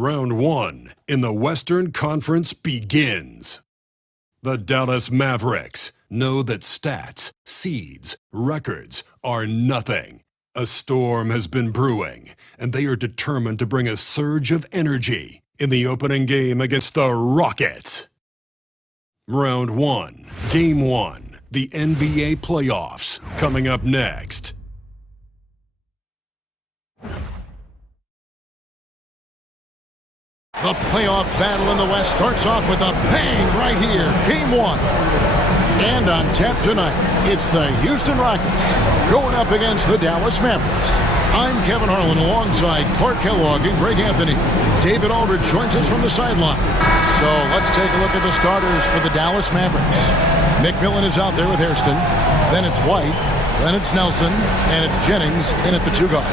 Round 1 in the Western Conference begins. The Dallas Mavericks know that stats, seeds, records are nothing. A storm has been brewing, and they are determined to bring a surge of energy in the opening game against the Rockets. Round 1, Game 1, the NBA playoffs, coming up next. The playoff battle in the West starts off with a bang right here. Game 1. And on tap tonight, it's the Houston Rockets going up against the Dallas Mavericks. I'm Kevin Harlan alongside Clark Kellogg and Greg Anthony. David Aldridge joins us from the sideline. So let's take a look at the starters for the Dallas Mavericks. McMillan is out there with Hairston. Then it's White. Then it's Nelson. And it's Jennings in at the 2 guard.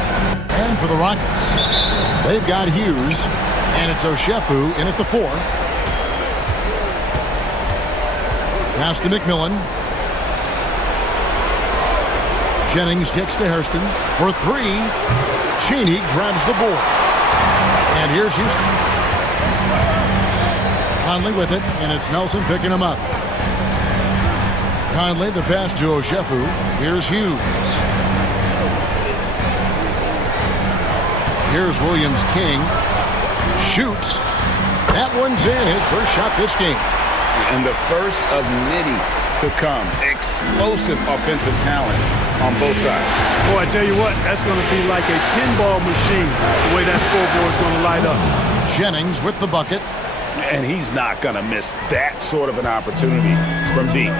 And for the Rockets, they've got Hughes. And it's Oshefu in at the 4. Pass to McMillan. Jennings kicks to Hairston for 3. Cheney grabs the board. And here's Houston. Conley with it, and it's Nelson picking him up. Conley, the pass to Oshefu. Here's Hughes. Here's Williams-King. Shoots. That one's in. His first shot this game. And the first of many to come. Explosive offensive talent on both sides. Boy, I tell you what, that's going to be like a pinball machine, the way that scoreboard's going to light up. Jennings with the bucket. And he's not going to miss that sort of an opportunity from deep.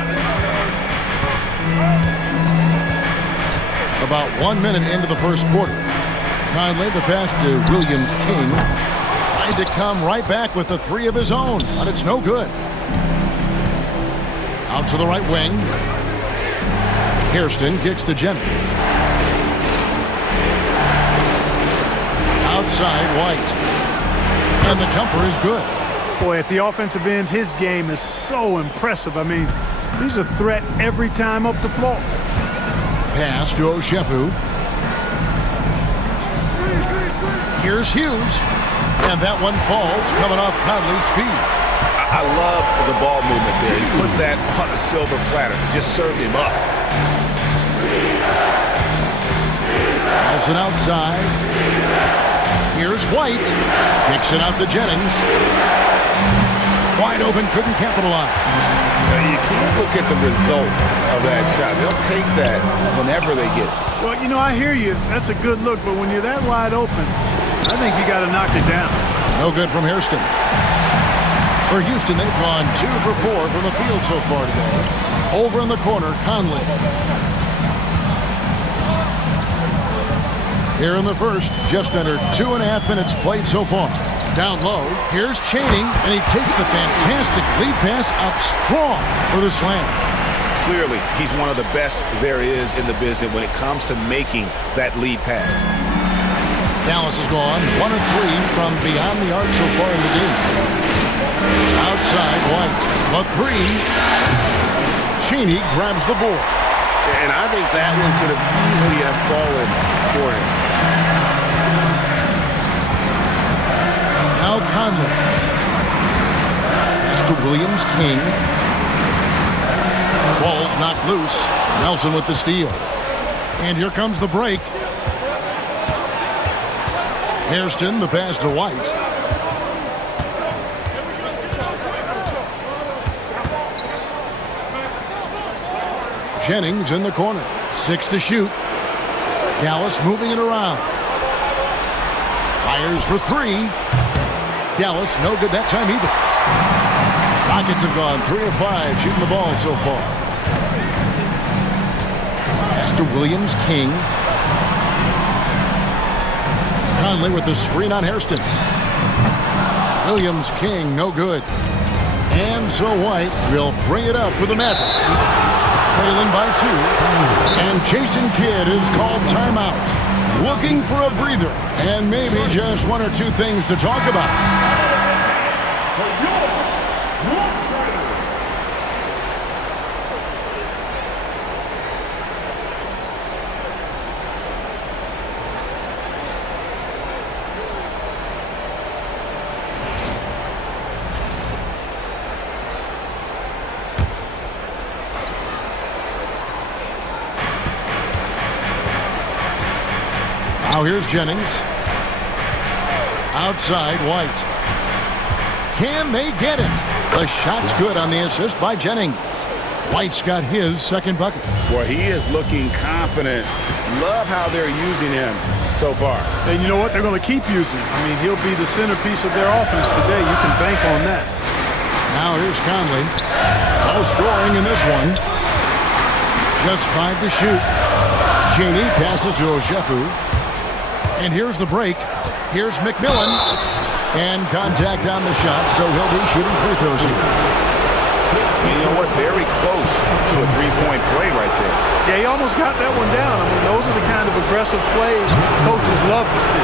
About 1 minute into the first quarter. Conley, the pass to Williams-King. Tried to come right back with the 3 of his own, but it's no good. Out to the right wing. Hairston kicks to Jennings. Outside, White. And the jumper is good. Boy, at the offensive end, his game is so impressive. I mean, he's a threat every time up the floor. Pass to Oshefu. Here's Hughes. And that one falls coming off Conley's feet. I love the ball movement there. He put that on a silver platter. Just served him up. Nelson outside. Here's White. Kicks it out to Jennings. Wide open, couldn't capitalize. Now, you can't look at the result of that shot. They'll take that whenever they get it. Well, you know, I hear you. That's a good look, but when you're that wide open, I think you got to knock it down. No good from Hairston. For Houston, they've gone 2 for 4 from the field so far today. Over in the corner, Conley. Here in the first, just under 2.5 minutes played so far. Down low, here's Cheney, and he takes the fantastic lead pass up strong for the slam. Clearly, he's one of the best there is in the business when it comes to making that lead pass. Dallas has gone 1 of 3 from beyond the arc so far in the game. Outside, White. The 3. Cheney grabs the board. And I think that one could have easily have fallen for him. Now Conley. Pass to Williams-King. Ball's knocked loose. Nelson with the steal. And here comes the break. Hairston, the pass to White. Jennings in the corner. 6 to shoot. Dallas moving it around. Fires for 3. Dallas no good that time either. Rockets have gone 3 of 5 shooting the ball so far. Pass to Williams-King. Conley with the screen on Hairston. Williams-King no good. And so White will bring it up for the Mavericks. Trailing by 2. And Jason Kidd is called timeout. Looking for a breather. And maybe just 1 or 2 things to talk about. Now here's Jennings. Outside, White. Can they get it? The shot's good on the assist by Jennings. White's got his second bucket. Boy, he is looking confident. Love how they're using him so far. And you know what? They're going to keep using him. I mean, he'll be the centerpiece of their offense today. You can bank on that. Now here's Conley. No scoring in this one. Just 5 to shoot. Cheney passes to Oshefu. And here's the break. Here's McMillan. And contact on the shot, so he'll be shooting free throws here. And you know what? Very close to a three-point play right there. Yeah, he almost got that one down. I mean, those are the kind of aggressive plays coaches love to see.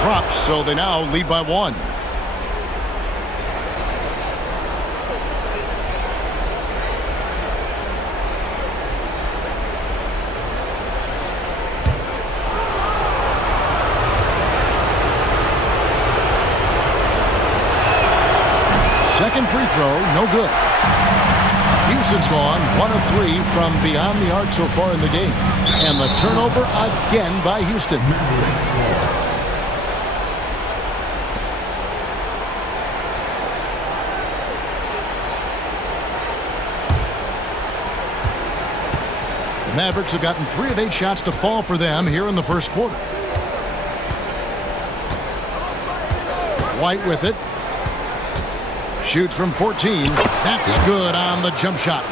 Drops, so they now lead by 1. Second free throw, no good. Houston's gone 1 of 3 from beyond the arc so far in the game. And the turnover again by Houston. Mavericks have gotten 3 of 8 shots to fall for them here in the first quarter. White with it. Shoots from 14. That's good on the jump shot.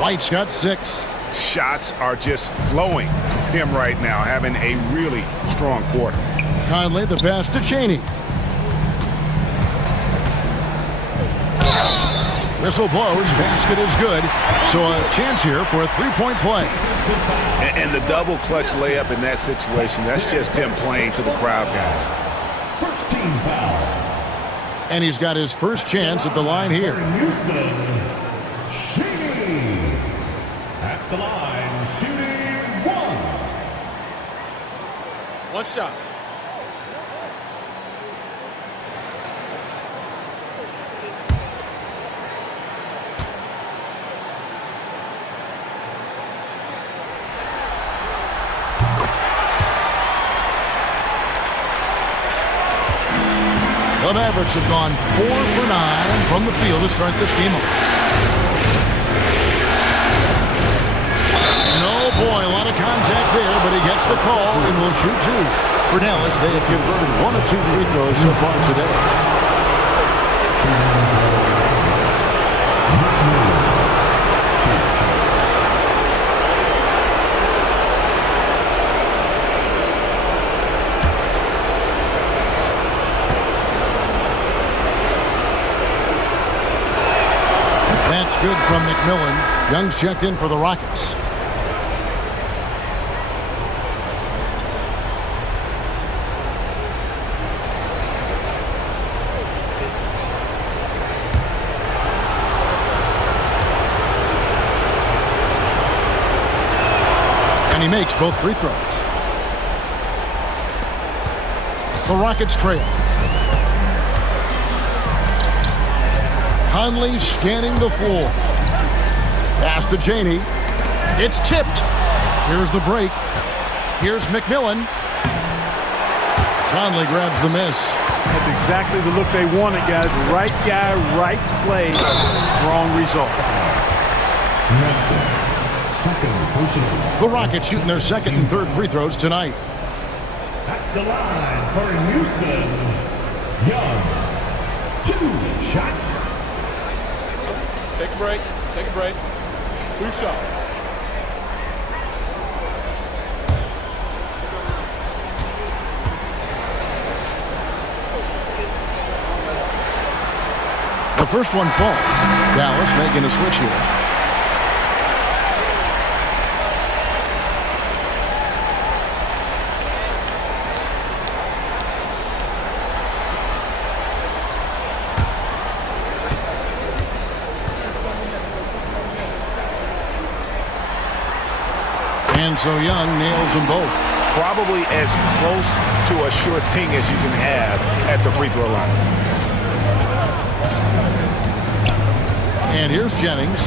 White's got 6. Shots are just flowing for him right now, having a really strong quarter. Conley, the pass to Cheney. Whistle blows, basket is good. So a chance here for a three-point play. And the double clutch layup in that situation, that's just him playing to the crowd, guys. First team foul. And he's got his first chance at the line here. Houston, Cheney at the line, shooting 1. One shot. The Mavericks have gone 4 for 9 from the field to start this game off. And oh boy, a lot of contact there, but he gets the call and will shoot 2. For Dallas, they have converted 1 of 2 free throws so far today. That's good from McMillan. Young's checked in for the Rockets. And he makes both free throws. The Rockets trail. Conley scanning the floor. Pass to Cheney. It's tipped. Here's the break. Here's McMillan. Conley grabs the miss. That's exactly the look they wanted, guys. Right guy, right play, wrong result. The Rockets shooting their second and third free throws tonight. At the line for Houston, Young. 2 shots. Take a break. Take a break. 2 shots. The first one falls. Dallas making a switch here. And so Young nails them both. probably as close to a sure thing as you can have at the free throw line. And here's Jennings.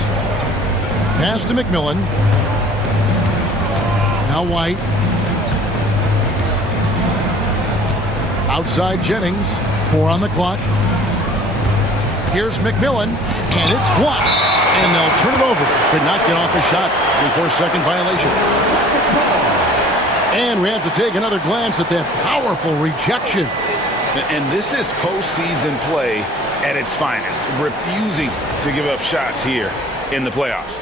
Pass to McMillan. Now White. Outside Jennings. 4 on the clock. Here's McMillan. And it's blocked. And they'll turn it over. Could not get off a shot before second violation. And we have to take another glance at that powerful rejection. And this is postseason play at its finest. Refusing to give up shots here in the playoffs.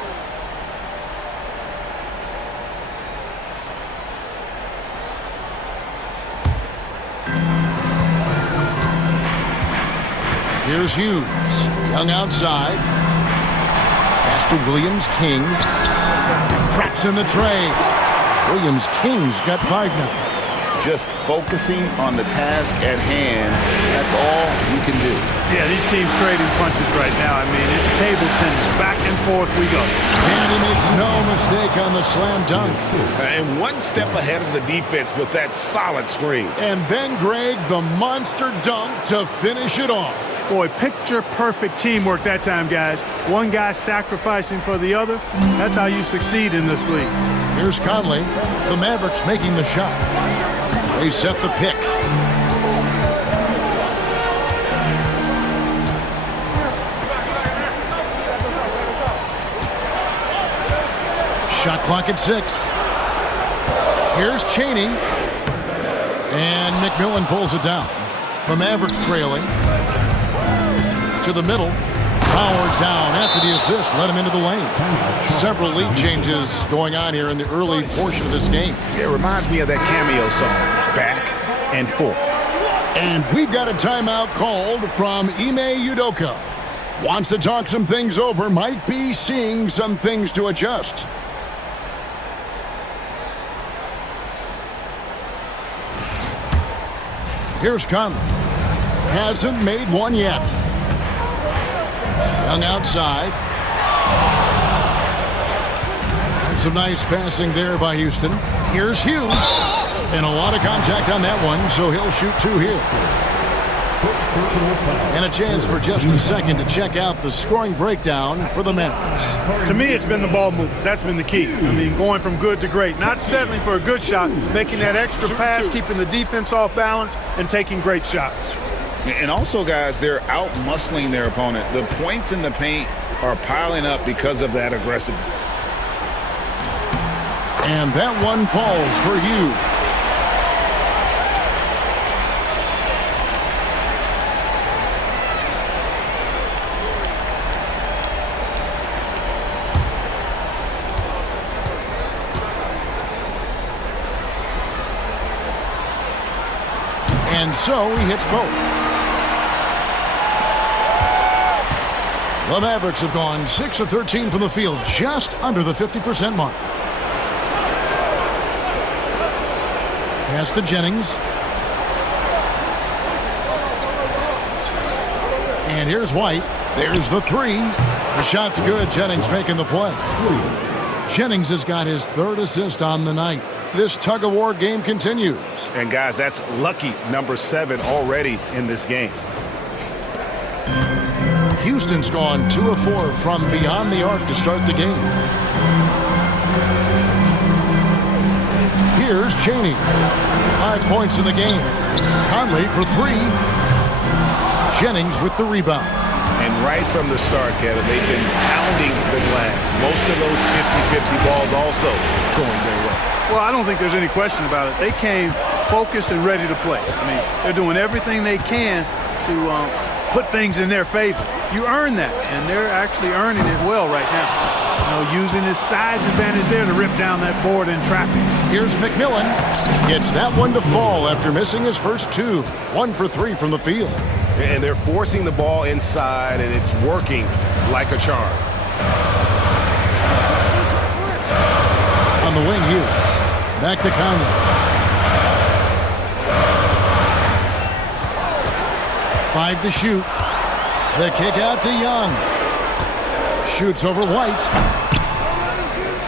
Here's Hughes. Young outside. Pass to Williams-King. Traps in the tray. Williams-King's got 5 now. Just focusing on the task at hand, that's all you can do. Yeah, these teams trading punches right now. I mean, it's table tennis. Back and forth we go. And he makes no mistake on the slam dunk. And one step ahead of the defense with that solid screen. And then, Greg, the monster dunk to finish it off. Boy, picture-perfect teamwork that time, guys. One guy sacrificing for the other. That's how you succeed in this league. Here's Conley. The Mavericks making the shot. They set the pick. Shot clock at 6. Here's Chaney. And McMillan pulls it down. The Mavericks trailing. To the middle. Powered down after the assist. Let him into the lane. Several lead changes going on here in the early portion of this game. It reminds me of that cameo song, Back and Forth. And we've got a timeout called from Ime Udoka. Wants to talk some things over. Might be seeing some things to adjust. Here's Conley. Hasn't made one yet. Young outside. And some nice passing there by Houston. Here's Hughes. And a lot of contact on that one, so he'll shoot 2 here. And a chance for just a second to check out the scoring breakdown for the Mavericks. To me, it's been the ball movement. That's been the key. I mean, going from good to great. Not settling for a good shot, making that extra pass, keeping the defense off balance, and taking great shots. And also, guys, they're out-muscling their opponent. The points in the paint are piling up because of that aggressiveness. And that one falls for Hughes. And so he hits both. The Mavericks have gone 6 of 13 from the field, just under the 50% mark. Pass to Jennings. And here's White. There's the 3. The shot's good. Jennings making the play. Jennings has got his 3rd assist on the night. This tug-of-war game continues. And, guys, that's lucky number 7 already in this game. Houston's gone 2 of 4 from beyond the arc to start the game. Here's Chaney. 5 points in the game. Conley for 3. Jennings with the rebound. And right from the start, Kevin, they've been pounding the glass. Most of those 50-50 balls also going their way. Well, I don't think there's any question about it. They came focused and ready to play. I mean, they're doing everything they can to put things in their favor. You earn that, and they're actually earning it well right now. You know, using his size advantage there to rip down that board in traffic. Here's McMillan. Gets that one to fall after missing his first 2. 1 for 3 from the field. And they're forcing the ball inside, and it's working like a charm. On the wing, Hughes. Back to Conley. 5 to shoot. The kick out to Young. Shoots over White.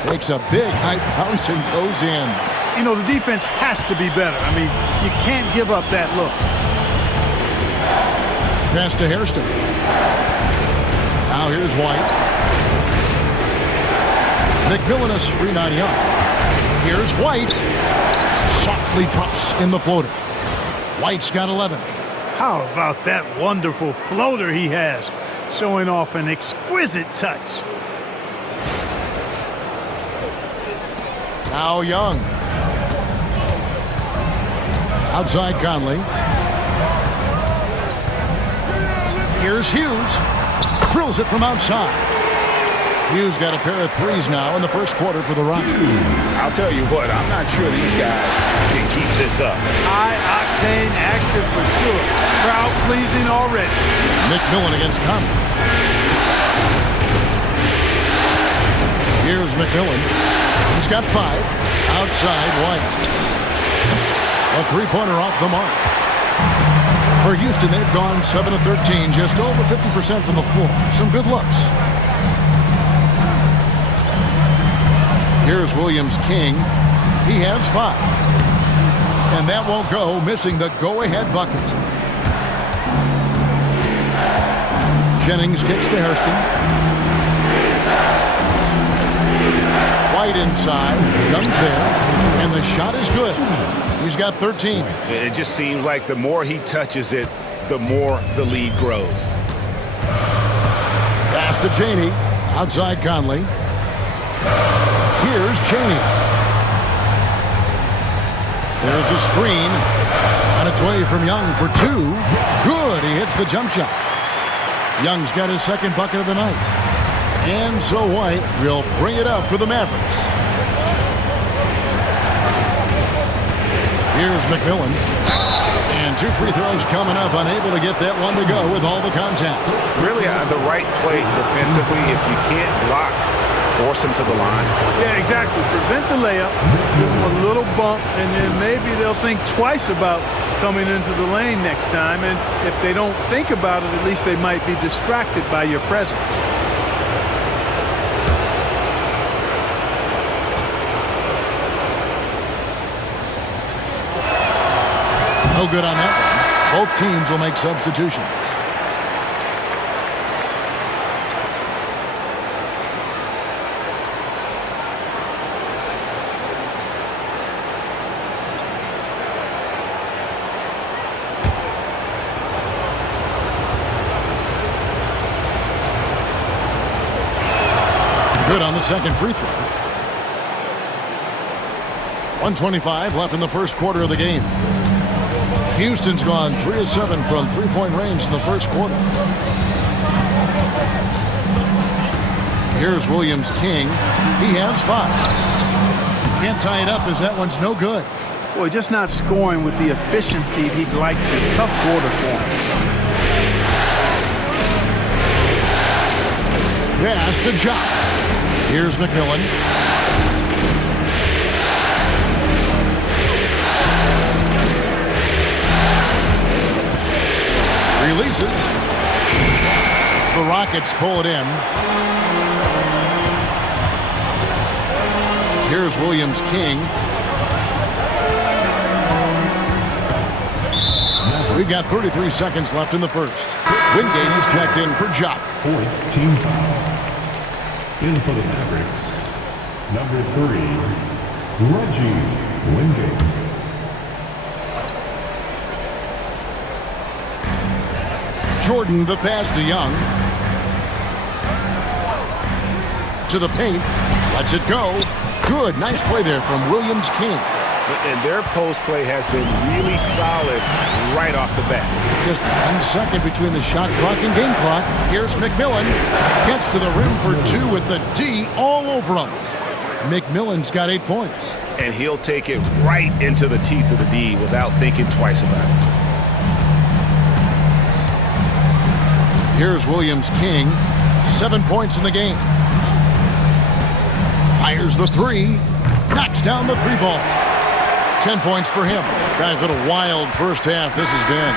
Takes a big high bounce and goes in. you know, the defense has to be better. I mean, you can't give up that look. Pass to Hairston. Now here's White. McMillan a screen on Young. Here's White. Softly drops in the floater. White's got 11. How about that wonderful floater he has, showing off an exquisite touch. Now Young. Outside Conley. Here's Hughes. Drills it from outside. Hughes got a pair of threes now in the first quarter for the Rockets. I'll tell you what, I'm not sure these guys can keep this up. High-octane action for sure. Crowd-pleasing already. McMillan against Conley. Here's McMillan. He's got 5. Outside White. A three-pointer off the mark. For Houston, they've gone 7 of 13, just over 50% from the floor. Some good looks. Here's Williams King. He has 5. And that won't go, missing the go-ahead bucket. Jennings kicks to Hairston. White inside, comes there, and the shot is good. He's got 13. It just seems like the more he touches it, the more the lead grows. Pass to Chaney. Outside Conley. Here's Chaney. There's the screen. On its way from Young for 2. Good. He hits the jump shot. Young's got his second bucket of the night. And so White will bring it up for the Mavericks. Here's McMillan. And 2 free throws coming up. Unable to get that one to go with all the contact. Really the right play defensively. If you can't block, force him to the line. Yeah, exactly. Prevent the layup, give them a little bump, and then maybe they'll think twice about coming into the lane next time. And if they don't think about it, at least they might be distracted by your presence. No good on that one. Both teams will make substitutions. Good on the second free throw. 1:25 left in the first quarter of the game. Houston's gone 3 of 7 from three-point range in the first quarter. Here's Williams King. He has 5. Can't tie it up as that one's no good. Boy, just not scoring with the efficiency he'd like to. Tough quarter for him. Pass to Jock. Here's McMillan. Releases. The Rockets pull it in. Here's Williams King. We've got 33 seconds left in the first. Wingate is checked in for Jock. Fourth team foul. In for the Mavericks, number 3, Reggie Wingate. Jordan, the pass to Young. To the paint. Lets it go. Good. Nice play there from Williams King. And their post play has been really solid right off the bat. Just 1 second between the shot clock and game clock. Here's McMillan. Gets to the rim for 2 with the D all over him. McMillan's got 8 points. And he'll take it right into the teeth of the D without thinking twice about it. Here's Williams King. 7 points in the game. Fires the 3. Knocks down the 3 ball. 10 points for him. Guys, what a wild first half this has been.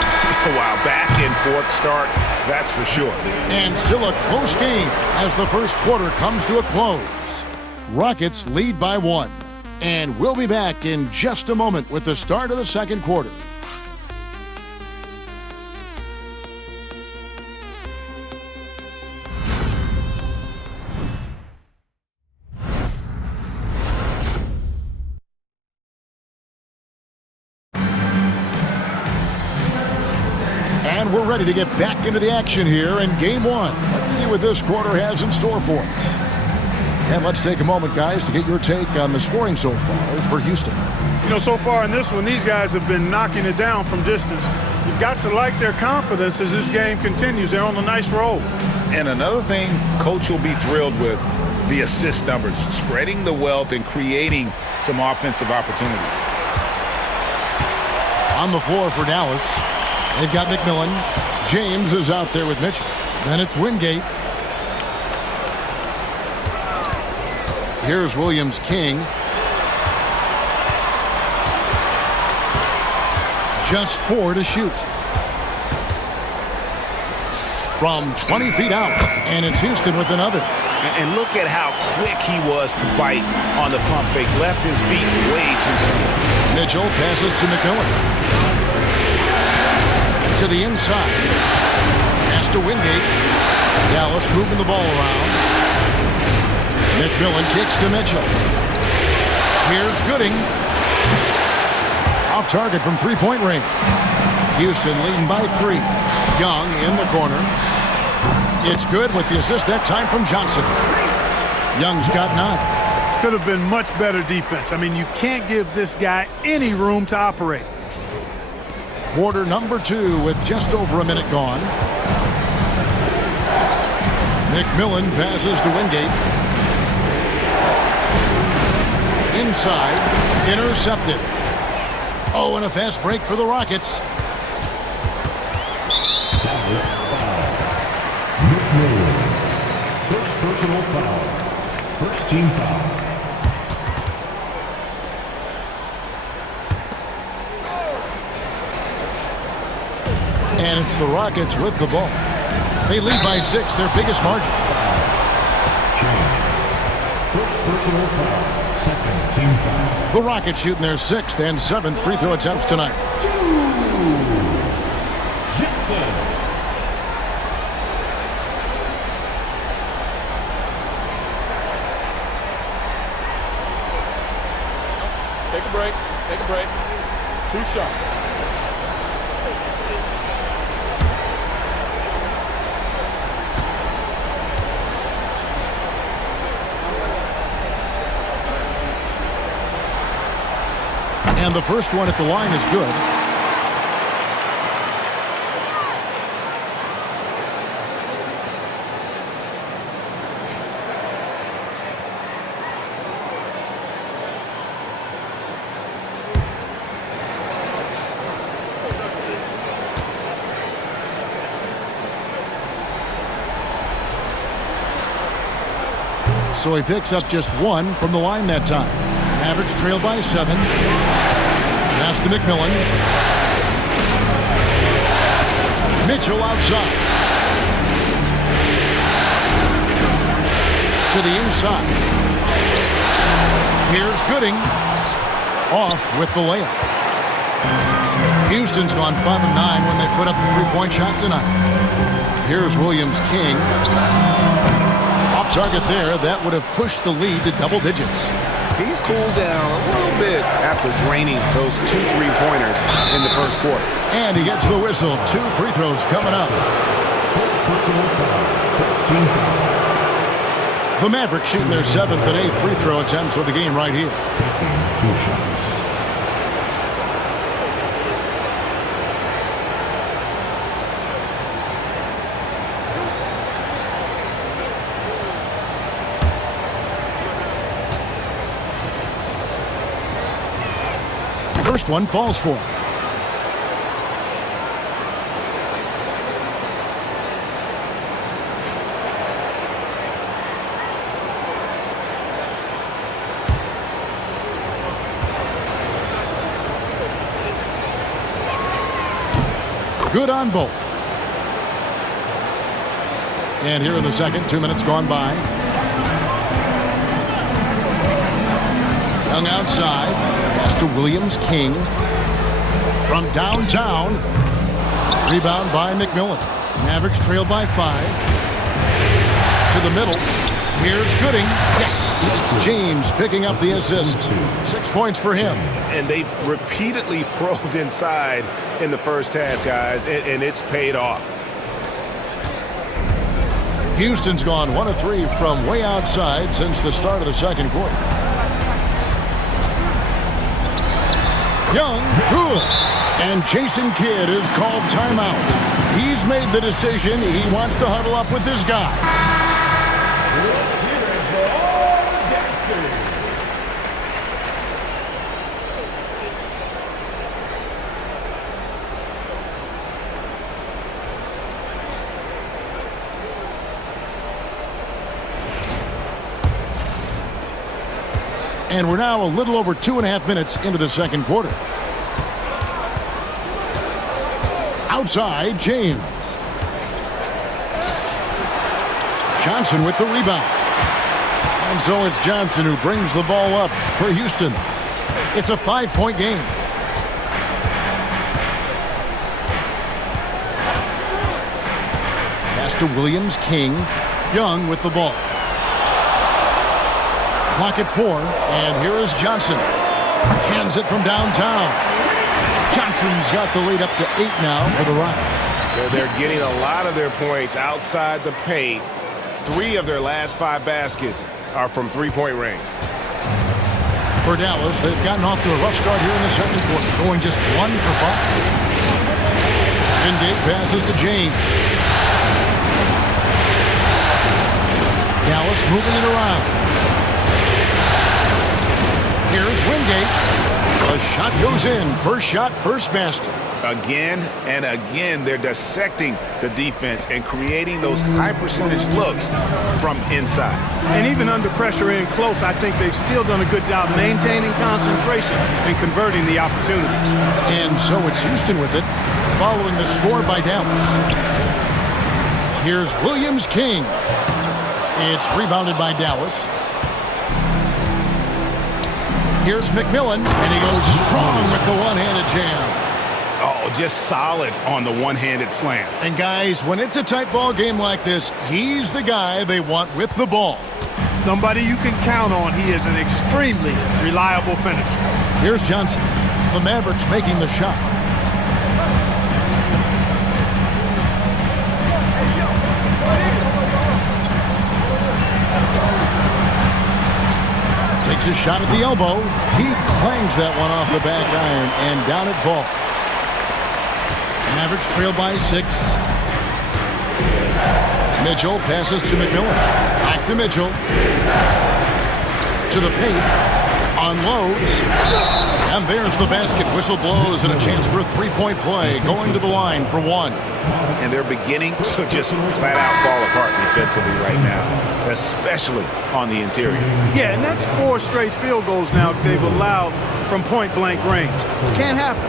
Wow, back and forth start, that's for sure. And still a close game as the first quarter comes to a close. Rockets lead by 1. And we'll be back in just a moment with the start of the second quarter. And we're ready to get back into the action here in Game 1. Let's see what this quarter has in store for us. And let's take a moment, guys, to get your take on the scoring so far for Houston. You know, so far in this one, these guys have been knocking it down from distance. You've got to like their confidence as this game continues. They're on a nice roll. And another thing Coach will be thrilled with, the assist numbers, spreading the wealth and creating some offensive opportunities. On the floor for Dallas, they've got McMillan. James is out there with Mitchell. Then it's Wingate. Here's Williams-King. Just 4 to shoot. From 20 feet out, and it's Houston with another. And look at how quick he was to bite on the pump fake. Left his feet way too soon. Mitchell passes to McMillan. To the inside. Pass to Wingate. Dallas moving the ball around. McMillan kicks to Mitchell. Here's Gooding. Off target from three-point range. Houston leading by 3. Young in the corner. It's good with the assist that time from Johnson. Young's got 9. Could have been much better defense. I mean, you can't give this guy any room to operate. Quarter number 2 with just over a minute gone. McMillan passes to Wingate. Inside, intercepted. Oh, and a fast break for the Rockets. Dallas foul. McMillan. First personal foul. First team foul. And it's the Rockets with the ball. They lead by 6, their biggest margin. First personal foul. Second team foul. The Rockets shooting their 6th and 7th free throw attempts tonight. Johnson. Take a break. Take a break. 2 shots. And the first one at the line is good. So he picks up just 1 from the line that time. Mavericks trail by 7. Pass to McMillan. Mitchell outside. To the inside. Here's Gooding. Off with the layup. Houston's gone 5 of 9 when they put up the three-point shot tonight. Here's Williams-King. Off target there. That would have pushed the lead to double digits. He's cooled down a little bit after draining those 2 3-pointers in the first quarter. And he gets the whistle. 2 free throws coming up. First personal foul. First team foul. The Mavericks shooting their 7th and 8th free throw attempts for the game right here. Taking 2 shots. First one falls for him. Good on both. And here in the second, 2 minutes gone by. Young outside. Pass to Williams-King. From downtown. Rebound by McMillan. Mavericks trail by 5. To the middle. Here's Gooding. Yes! It's James picking up the assist. 6 points for him. And they've repeatedly probed inside in the first half, guys, and it's paid off. Houston's gone 1 of 3 from way outside since the start of the second quarter. Young, good. And Jason Kidd is called timeout. He's made the decision. He wants to huddle up with this guy. And we're now a little over 2.5 minutes into the second quarter. Outside, James. Johnson with the rebound. And so it's Johnson who brings the ball up for Houston. It's a 5-point game. Pass to Williams-King. Young with the ball. Clock at 4, and here is Johnson. Cans it from downtown. Johnson's got the lead up to 8 now for the Rockets. They're getting a lot of their points outside the paint. 3 of their last 5 baskets are from three-point range. For Dallas, they've gotten off to a rough start here in the second quarter, going just 1 for 5. Indig passes to James. Dallas moving it around. Here's Wingate. The shot goes in. First shot, first basket. Again and again, they're dissecting the defense and creating those high-percentage looks from inside. And even under pressure in close, I think they've still done a good job maintaining concentration and converting the opportunities. And so it's Houston with it, following the score by Dallas. Here's Williams-King. It's rebounded by Dallas. Here's McMillan, and he goes strong with the one-handed jam. Oh, just solid on the one-handed slam. And guys, when it's a tight ball game like this, he's the guy they want with the ball. Somebody you can count on. He is an extremely reliable finisher. Here's Johnson. The Mavericks making the shot. Takes a shot at the elbow. He clangs that one off the back iron, and down it falls. Mavericks trail by 6. Mitchell passes to McMillan. Back to Mitchell. To the paint. Unloads. And there's the basket. Whistle blows and a chance for a three-point play. Going to the line for 1. And they're beginning to just flat out fall apart defensively right now, especially on the interior. Yeah, and that's 4 straight field goals now they've allowed from point-blank range. Can't happen.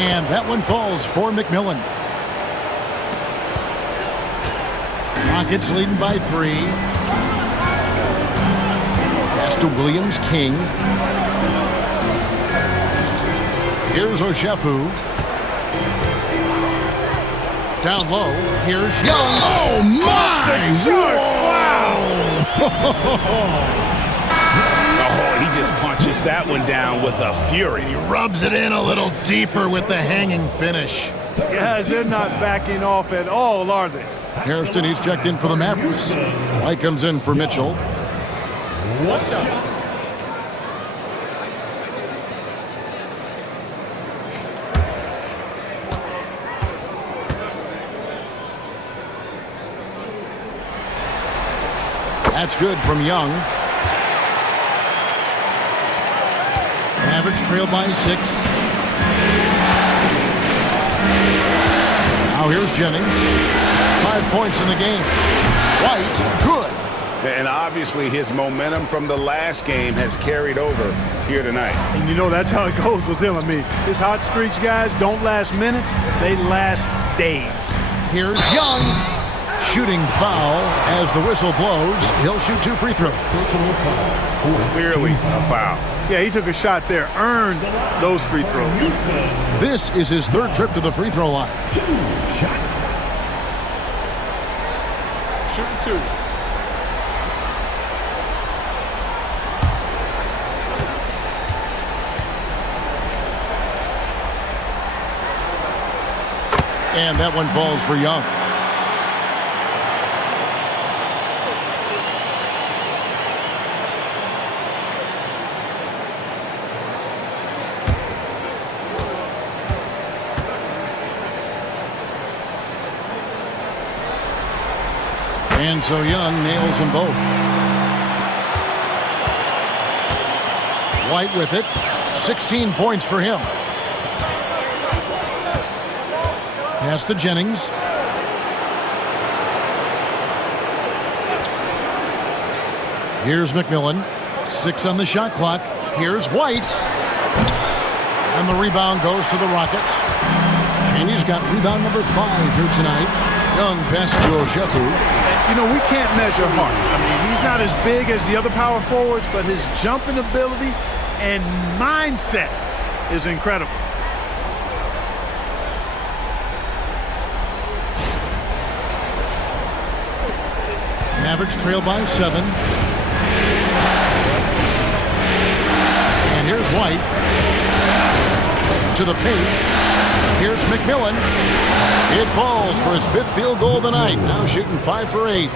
And that one falls for McMillan. Rockets leading by 3. Pass to Williams-King. Here's Oshefu. Down low. Here's Young. Oh, my! Wow! Oh, he just punches that one down with a fury. He rubs it in a little deeper with the hanging finish. Guys, they're not backing off at all, are they? Hairston, he's checked in for the Mavericks. White comes in for Mitchell. What's up? That's good from Young. Mavericks trail by 6. Now here's Jennings. 5 points in the game. White, good. And obviously his momentum from the last game has carried over here tonight. And you know that's how it goes with him. I mean, his hot streaks, guys, don't last minutes. They last days. Here's Young. Shooting foul as the whistle blows. He'll shoot 2 free throws. Clearly a foul. Yeah, he took a shot there, earned those free throws. This is his 3rd trip to the free throw line. 2 shots. Shooting 2. And that one falls for Young. And so Young nails them both. White with it. 16 points for him. Pass to Jennings. Here's McMillan. 6 on the shot clock. Here's White. And the rebound goes to the Rockets. Cheney's got rebound number 5 here tonight. Young pass to Oshefu. You know, we can't measure Hart. I mean, he's not as big as the other power forwards, but his jumping ability and mindset is incredible. Mavericks trail by 7. And here's White. To the paint. Here's McMillan. It falls for his 5th field goal of the night. Now shooting 5 for 8.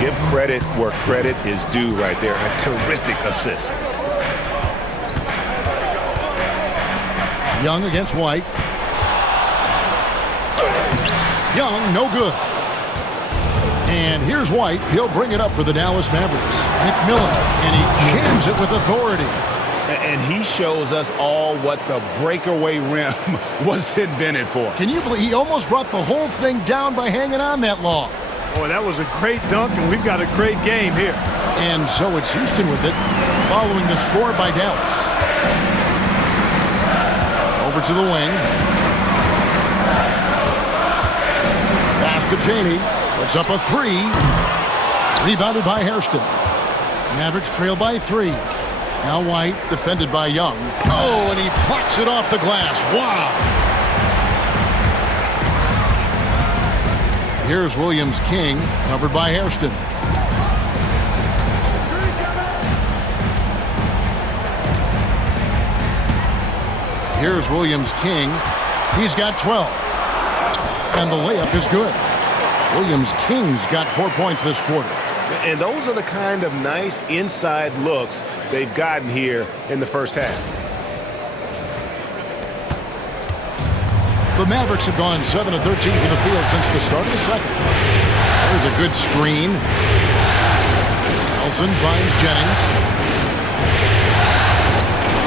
Give credit where credit is due right there. A terrific assist. Young against White. Young, no good. And here's White. He'll bring it up for the Dallas Mavericks. McMillan, and he jams it with authority. And he shows us all what the breakaway rim was invented for. Can you believe he almost brought the whole thing down by hanging on that long? Boy, that was a great dunk, and we've got a great game here. And so it's Houston with it, following the score by Dallas. Over to the wing. Pass to Cheney. Puts up a 3. Rebounded by Hairston. Mavericks trail by 3. Now White, defended by Young. Oh, and he plucks it off the glass. Wow. Here's Williams-King, covered by Hairston. Here's Williams-King. He's got 12. And the layup is good. Williams-King's got 4 points this quarter. And those are the kind of nice inside looks they've gotten here in the first half. The Mavericks have gone 7 of 13 from the field since the start of the second. There's a good screen. Nelson finds Jennings.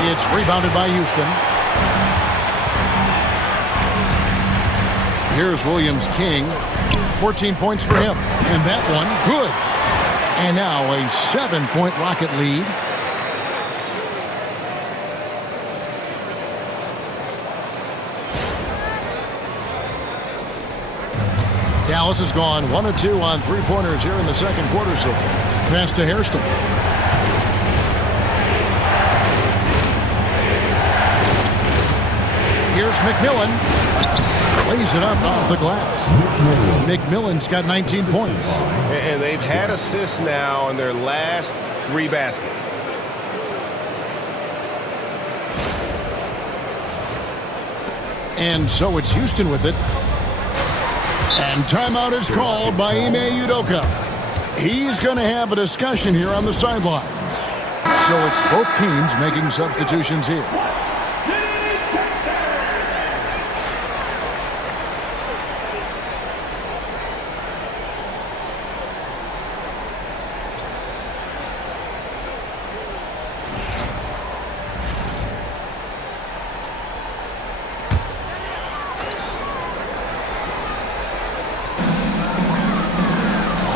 It's rebounded by Houston. Here's Williams-King. 14 points for him. And that one, good. And now a 7-point Rocket lead. Dallas has gone 1 of 2 on 3-pointers here in the second quarter so far. Pass to Hairston. Here's McMillan. Lays it up off the glass. McMillan's got 19 points. And they've had assists now in their last 3 baskets. And so it's Houston with it. And timeout is called by Ime Udoka. He's going to have a discussion here on the sideline. So it's both teams making substitutions here.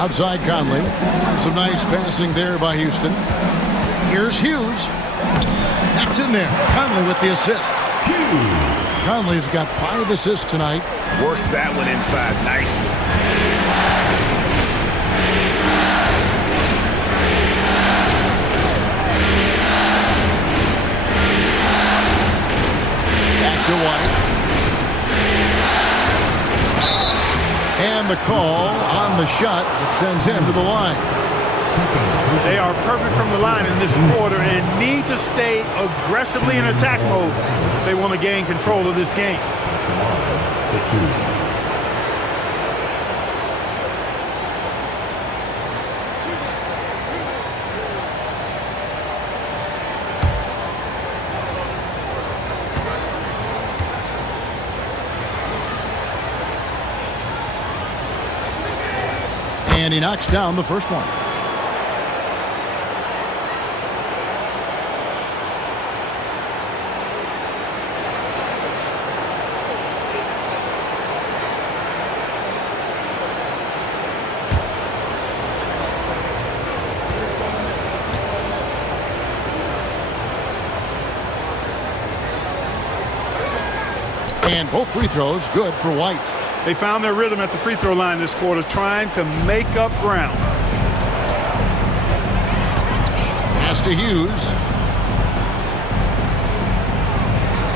Outside Conley. Some nice passing there by Houston. Here's Hughes. That's in there. Conley with the assist. Conley's got 5 assists tonight. Works that one inside nicely. Back to White. And the call on the shot that sends him to the line. They are perfect from the line in this quarter and need to stay aggressively in attack mode if they want to gain control of this game. And he knocks down the first one. And both free throws good for White. They found their rhythm at the free throw line this quarter, trying to make up ground. Pass to Hughes.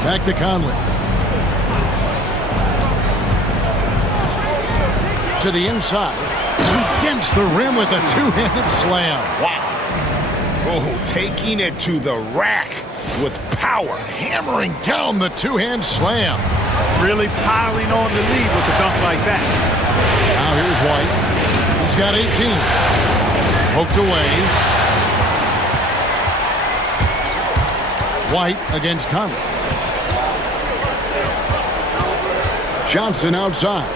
Back to Conley. To the inside. He dents the rim with a two-handed slam. Wow. Oh, taking it to the rack with power. Hammering down the two-hand slam. Really piling on the lead with a dunk like that. Now here's White. He's got 18. Poked away. White against Conley. Johnson outside.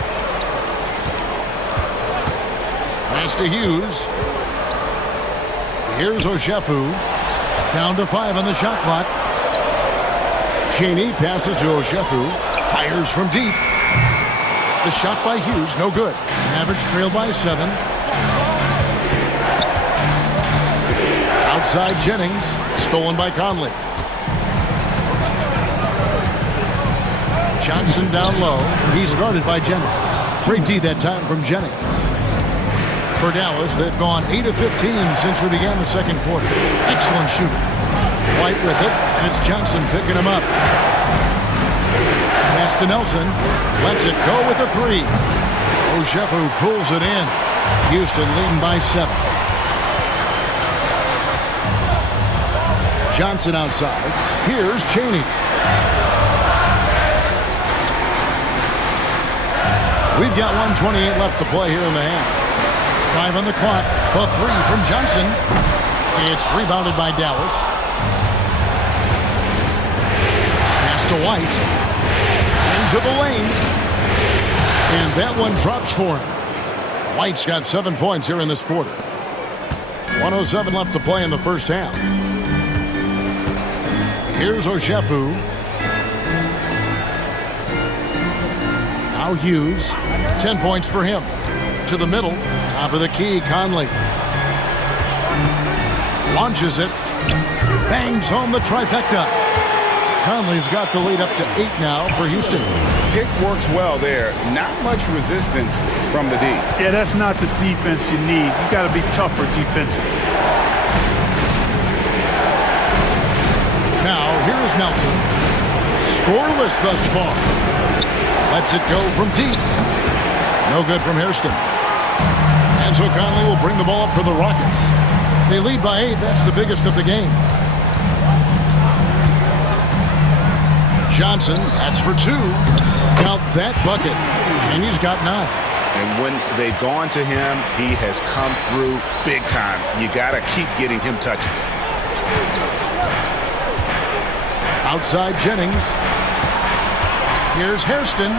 Pass to Hughes. Here's Oshefu. Down to 5 on the shot clock. Cheney passes to Oshefu. Fires from deep. The shot by Hughes, no good. Mavericks trail by 7. Outside Jennings, stolen by Conley. Johnson down low. He's guarded by Jennings. Great D that time from Jennings. For Dallas, they've gone 8 of 15 since we began the second quarter. Excellent shooting. White with it, and it's Johnson picking him up. Pass to Nelson. Lets it go with a 3. Oshefu pulls it in. Houston leading by 7. Johnson outside. Here's Cheney. We've got 1:28 left to play here in the half. 5 on the clock. The 3 from Johnson. It's rebounded by Dallas. Pass to White. Into the lane. And that one drops for him. White's got 7 points here in this quarter. 1:07 left to play in the first half. Here's Oshefu. Now Hughes. 10 points for him. To the middle. Top of the key, Conley. Launches it. Bangs home the trifecta. Conley's got the lead up to 8 now for Houston. Pick works well there. Not much resistance from the D. Yeah, that's not the defense you need. You got to be tougher defensively. Now, here's Nelson. Scoreless thus far. Lets it go from deep. No good from Hairston. And so Conley will bring the ball up for the Rockets. They lead by 8. That's the biggest of the game. Johnson, that's for 2. Count that bucket. Cheney's got 9. And when they've gone to him, he has come through big time. You got to keep getting him touches. Outside Jennings. Here's Hairston.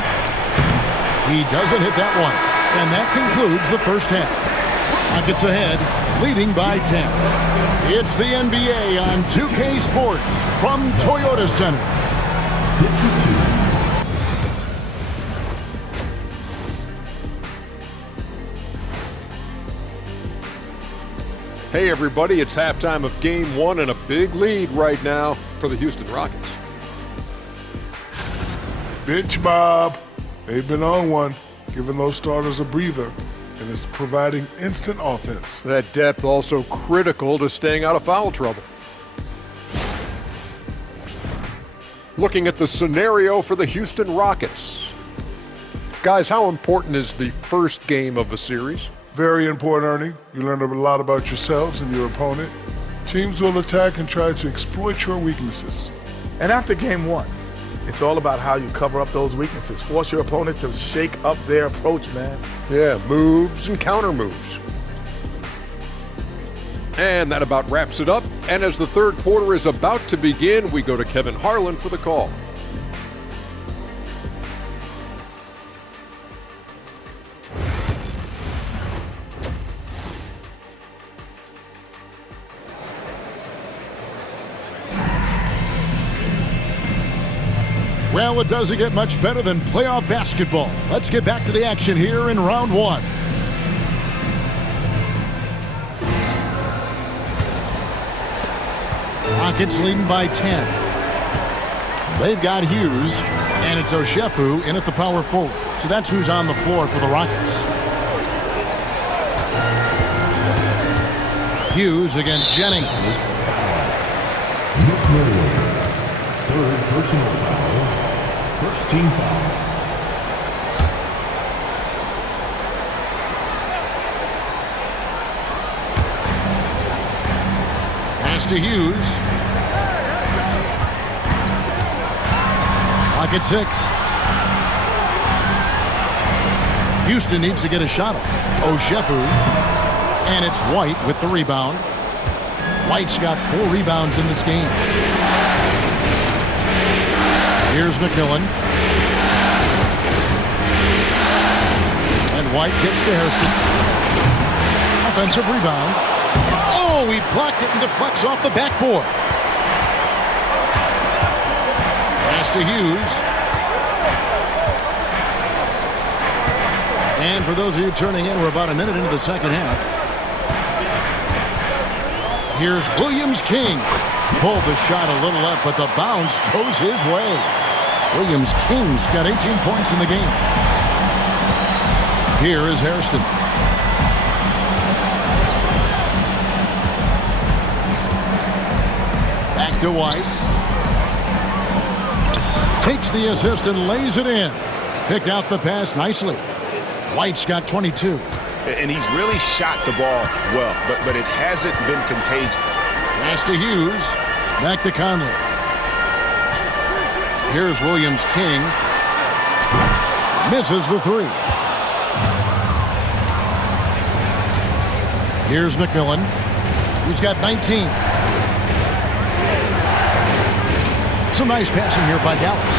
He doesn't hit that one. And that concludes the first half. Rockets ahead, leading by 10. It's the NBA on 2K Sports from Toyota Center. Hey everybody, it's halftime of Game 1 and a big lead right now for the Houston Rockets. Bench Bob. They've been on one, giving those starters a breather, and it's providing instant offense. That depth also critical to staying out of foul trouble. Looking at the scenario for the Houston Rockets. Guys, how important is the first game of a series? Very important, Ernie. You learn a lot about yourselves and your opponent. Teams will attack and try to exploit your weaknesses. And after game 1, it's all about how you cover up those weaknesses. Force your opponent to shake up their approach, man. Yeah, moves and counter moves. And that about wraps it up. And as the third quarter is about to begin, we go to Kevin Harlan for the call. Well, it doesn't get much better than playoff basketball. Let's get back to the action here in round 1. Rockets leading by 10. They've got Hughes, and it's Oshefu in at the power forward. So that's who's on the floor for the Rockets. Hughes against Jennings. Third personal foul. First team foul. Pass to Hughes. Rocket 6. Houston needs to get a shot off. Oshefu. And it's White with the rebound. White's got 4 rebounds in this game. Here's McMillan. And White gets to Hairston. Offensive rebound. Oh, he blocked it and deflects off the backboard. Pass to Hughes. And for those of you turning in, we're about a minute into the second half. Here's Williams-King. Pulled the shot a little left, but the bounce goes his way. Williams-King's got 18 points in the game. Here is Hairston. Back to White. Takes the assist and lays it in. Picked out the pass nicely. White's got 22. And he's really shot the ball well, but it hasn't been contagious. Pass to Hughes. Back to Conley. Here's Williams-King. Misses the 3. Here's McMillan. He's got 19. Some nice passing here by Dallas.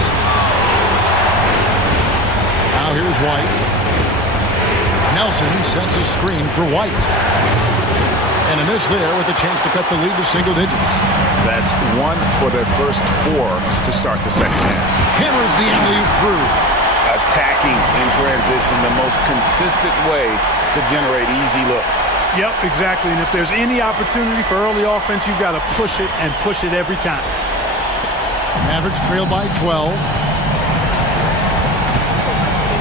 Now here's White. Nelson sets a screen for White. And a miss there with a chance to cut the lead to single digits. That's 1 for their first 4 to start the second half. Hammers the alley-oop through. Attacking in transition, the most consistent way to generate easy looks. Yep, exactly. And if there's any opportunity for early offense, you've got to push it and push it every time. Mavericks trail by 12.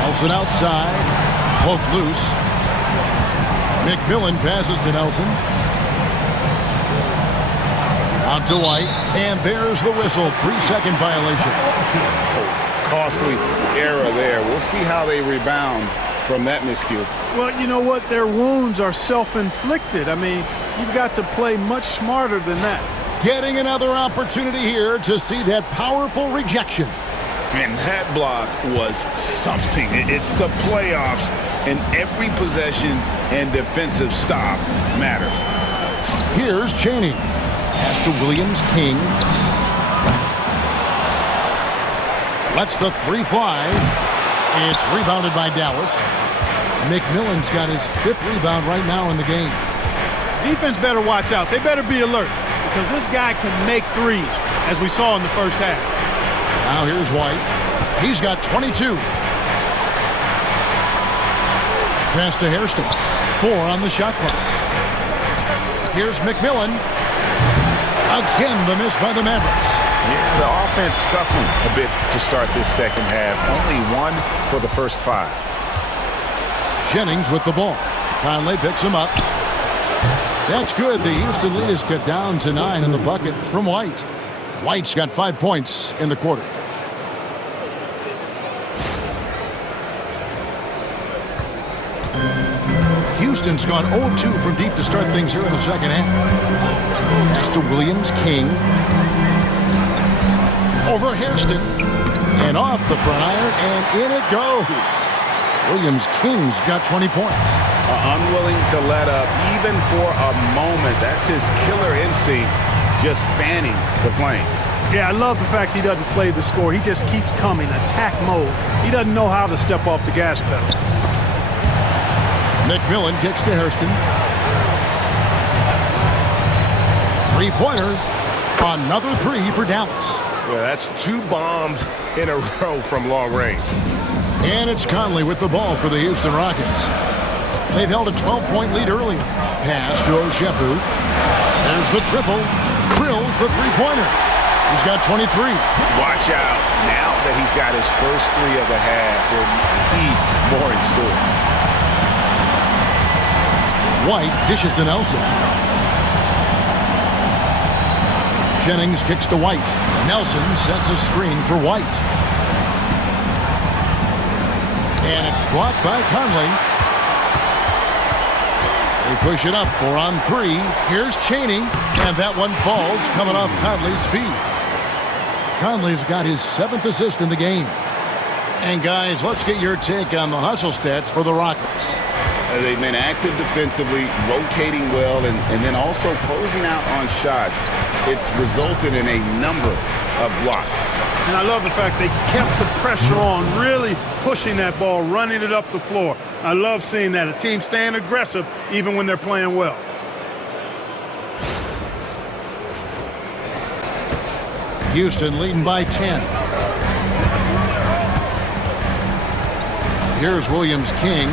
Nelson outside. Poked loose. McMillan passes to Nelson. Out to White. And there's the whistle. 3-second violation. Costly error there. We'll see how they rebound from that miscue. Well, you know what? Their wounds are self-inflicted. I mean, you've got to play much smarter than that. Getting another opportunity here to see that powerful rejection. And that block was something. It's the playoffs, and every possession and defensive stop matters. Here's Chaney. Pass to Williams-King. Lets the 3 fly. It's rebounded by Dallas. McMillan's got his 5th rebound right now in the game. Defense better watch out. They better be alert because this guy can make threes, as we saw in the first half. Now here's White. He's got 22. Pass to Hairston. 4 on the shot clock. Here's McMillan. Again, the miss by the Mavericks. Yeah, the offense scuffling a bit to start this second half. Only 1 for the first 5. Jennings with the ball. Conley picks him up. That's good. The Houston lead is cut down to 9 in the bucket from White. White's got 5 points in the quarter. Houston's gone 0-2 from deep to start things here in the second half. Pass to Williams King. Over Hairston. And off the front iron, and in it goes. Williams King's got 20 points. Unwilling to let up even for a moment. That's his killer instinct, just fanning the flame. Yeah, I love the fact he doesn't play the score. He just keeps coming, attack mode. He doesn't know how to step off the gas pedal. McMillan kicks to Hairston. Three-pointer. Another 3 for Dallas. Well, that's 2 bombs in a row from long range. And it's Conley with the ball for the Houston Rockets. They've held a 12-point lead earlier. Pass to Oshefu. There's the triple. Drills the three-pointer. He's got 23. Watch out. Now that he's got his first 3 of the half, there might be more in store. White dishes to Nelson. Jennings kicks to White. Nelson sets a screen for White. And it's blocked by Conley. They push it up 4-on-3. Here's Chaney. And that one falls coming off Conley's feet. Conley's got his 7th assist in the game. And guys, let's get your take on the hustle stats for the Rockets. They've been active defensively, rotating well, and then also closing out on shots. It's resulted in a number of blocks. And I love the fact they kept the pressure on, really pushing that ball, running it up the floor. I love seeing that. A team staying aggressive even when they're playing well. Houston leading by 10. Here's Williams King.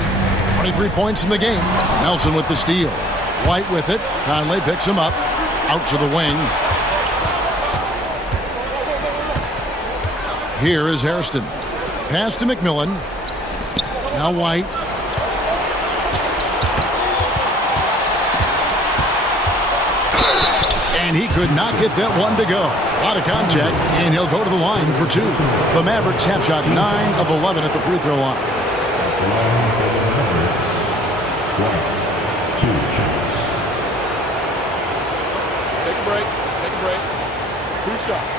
23 points in the game. Nelson with the steal. White with it. Conley picks him up. Out to the wing. Here is Hairston. Pass to McMillan. Now White. And he could not get that one to go. A lot of contact, and he'll go to the line for 2. The Mavericks have shot 9 of 11 at the free throw line. Take a break. Take a break. 2 shots.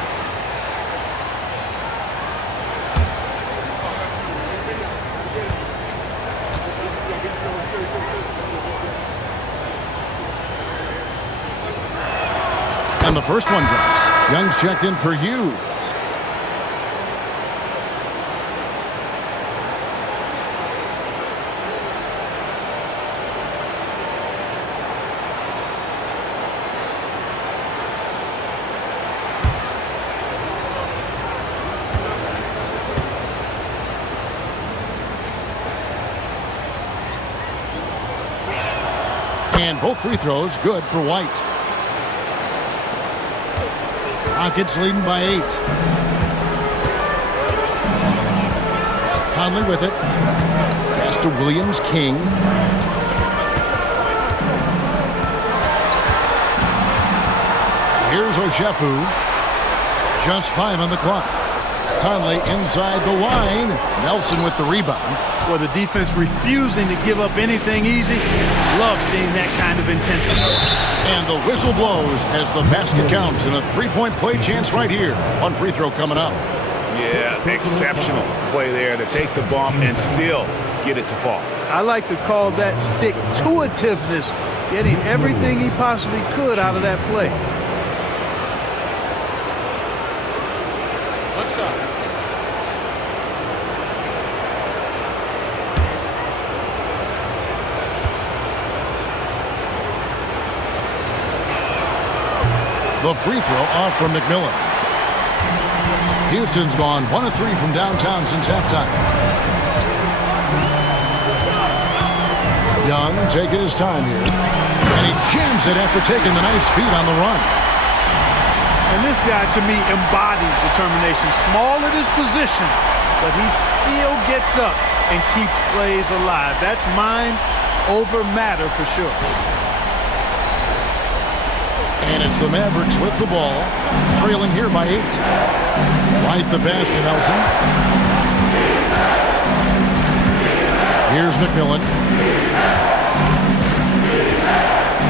And the first one drops. Young's checked in for Hughes. And both free throws good for White. Rockets leading by 8. Conley with it. Pass to Williams King. Here's Oshefu. Just 5 on the clock. Conley inside the line. Nelson with the rebound. Well, the defense refusing to give up anything easy. Love seeing that kind of intensity. And the whistle blows as the basket counts, and a 3-point play chance right here. One free throw coming up. Yeah, exceptional play there to take the bump and still get it to fall. I like to call that stick-to-itiveness, getting everything he possibly could out of that play. One shot. The free throw off from McMillan. Houston's gone 1 of 3 from downtown since halftime. Young taking his time here. And he jams it after taking the nice feed on the run. And this guy, to me, embodies determination. Small at his position, but he still gets up and keeps plays alive. That's mind over matter for sure. And it's the Mavericks with the ball, trailing here by 8. Right the pass to Nelson. Here's McMillan.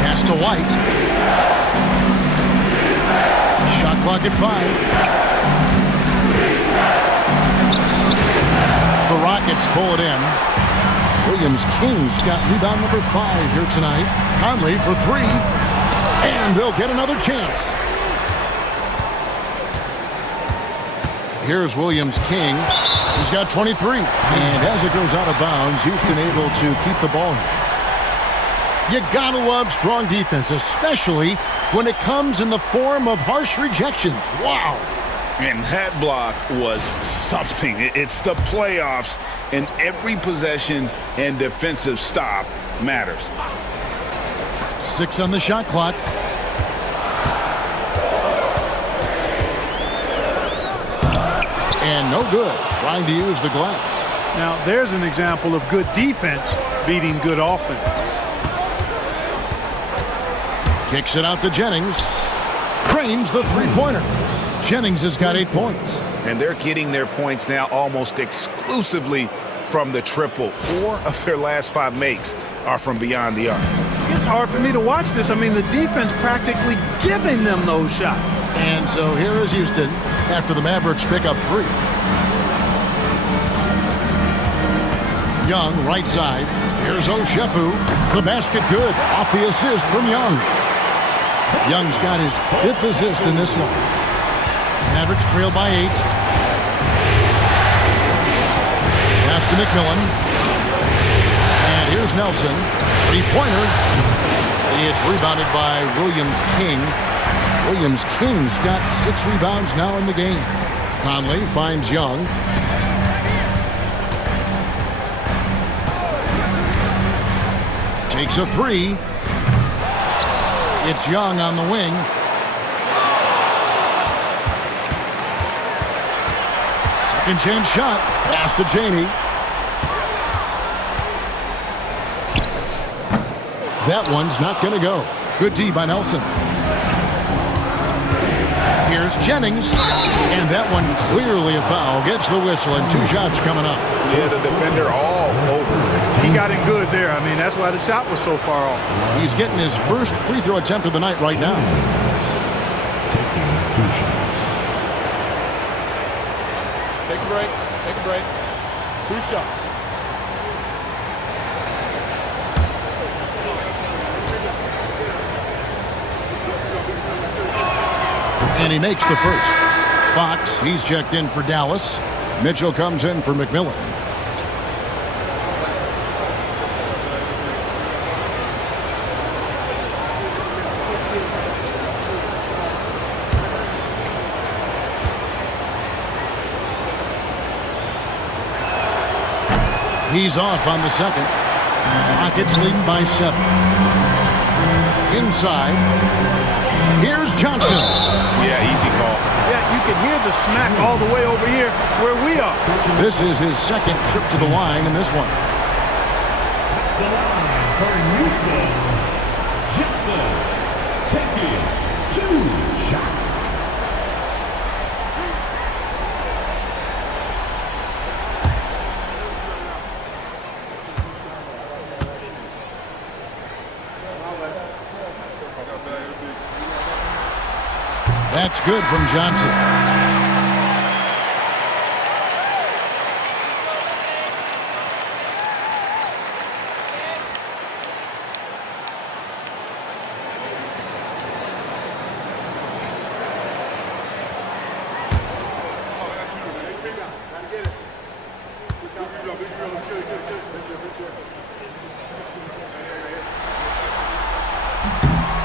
Pass to White. Shot clock at 5. The Rockets pull it in. Williams-King's got rebound number 5 here tonight. Conley for 3. And they'll get another chance. Here's Williams-King. He's got 23. And as it goes out of bounds, Houston able to keep the ball here. You gotta love strong defense, especially when it comes in the form of harsh rejections. Wow. And that block was something. It's the playoffs, and every possession and defensive stop matters. 6 on the shot clock. And no good, trying to use the glass. Now, there's an example of good defense beating good offense. Kicks it out to Jennings. Cranes the three-pointer. Jennings has got 8 points. And they're getting their points now almost exclusively from the triple. 4 of their last 5 makes are from beyond the arc. It's hard for me to watch this. I mean, the defense practically giving them those shots. And so here is Houston after the Mavericks pick up 3. Young, right side. Here's Oshefu. The basket good. Off the assist from Young. Young's got his 5th assist in this one. Mavericks trail by 8. Pass to McMillan. And here's Nelson. 3-pointer. It's rebounded by Williams-King. Williams-King's got 6 rebounds now in the game. Conley finds Young. Takes a 3. It's Young on the wing. Second chance shot. Pass to Janey. That one's not going to go. Good D by Nelson. Here's Jennings. And that one clearly a foul. Gets the whistle and 2 shots coming up. Yeah, the defender all over. He got it good there. I mean, that's why the shot was so far off. He's getting his first free throw attempt of the night right now. Take a break. Take a break. 2 shots. And he makes the first. Fox, he's checked in for Dallas. Mitchell comes in for McMillan. He's off on the second. Rockets leading by 7. Inside. Here's Johnson. Yeah, easy call. Yeah, you can hear the smack all the way over here where we are. This is his second trip to the line in this one. The line for Houston, Johnson, taking 2 shots. That's good from Johnson.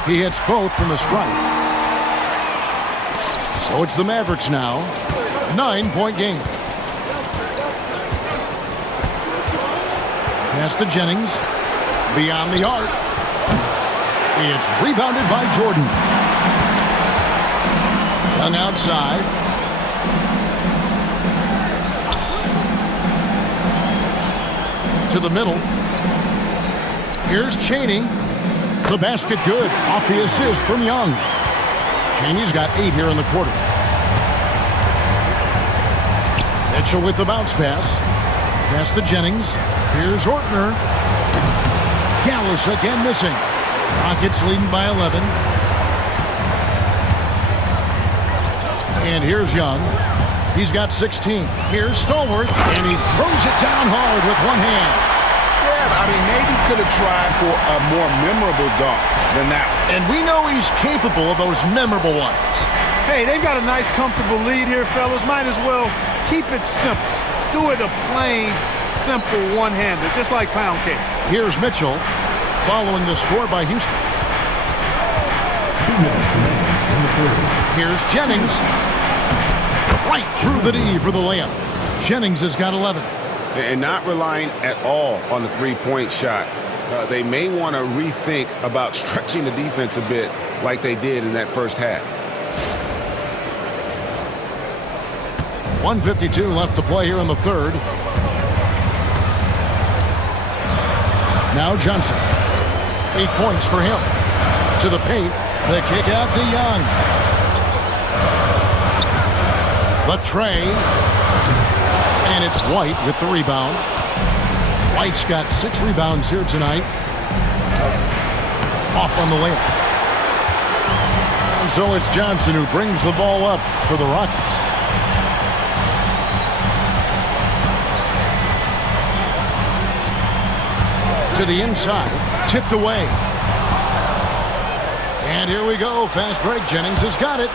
He hits both from the stripe. So it's the Mavericks now. 9-point game. Pass to Jennings. Beyond the arc. It's rebounded by Jordan. Young outside. To the middle. Here's Chaney. The basket good. Off the assist from Young. Chaney's got 8 here in the quarter. Mitchell with the bounce pass. Pass to Jennings. Here's Ortner. Dallas again missing. Rockets leading by 11. And here's Young. He's got 16. Here's Stallworth. And he throws it down hard with one hand. Yeah, I mean, maybe could have tried for a more memorable dunk than that one. And we know he's capable of those memorable ones. Hey, they've got a nice, comfortable lead here, fellas. Might as well keep it simple. Do it a plain, simple one-hander, just like pound cake. Here's Mitchell following the score by Houston. 2 minutes remaining in the third. Here's Jennings. Right through the D for the layup. Jennings has got 11. And not relying at all on the three-point shot. They may want to rethink about stretching the defense a bit like they did in that first half. 1:52 left to play here in the third. Now Johnson. 8 points for him. To the paint. The kick out to Young. The tray. And it's White with the rebound. White's got 6 rebounds here tonight. Off on the layup. And so it's Johnson who brings the ball up for the Rockets. To the inside, tipped away. And here we go, fast break. Jennings has got it.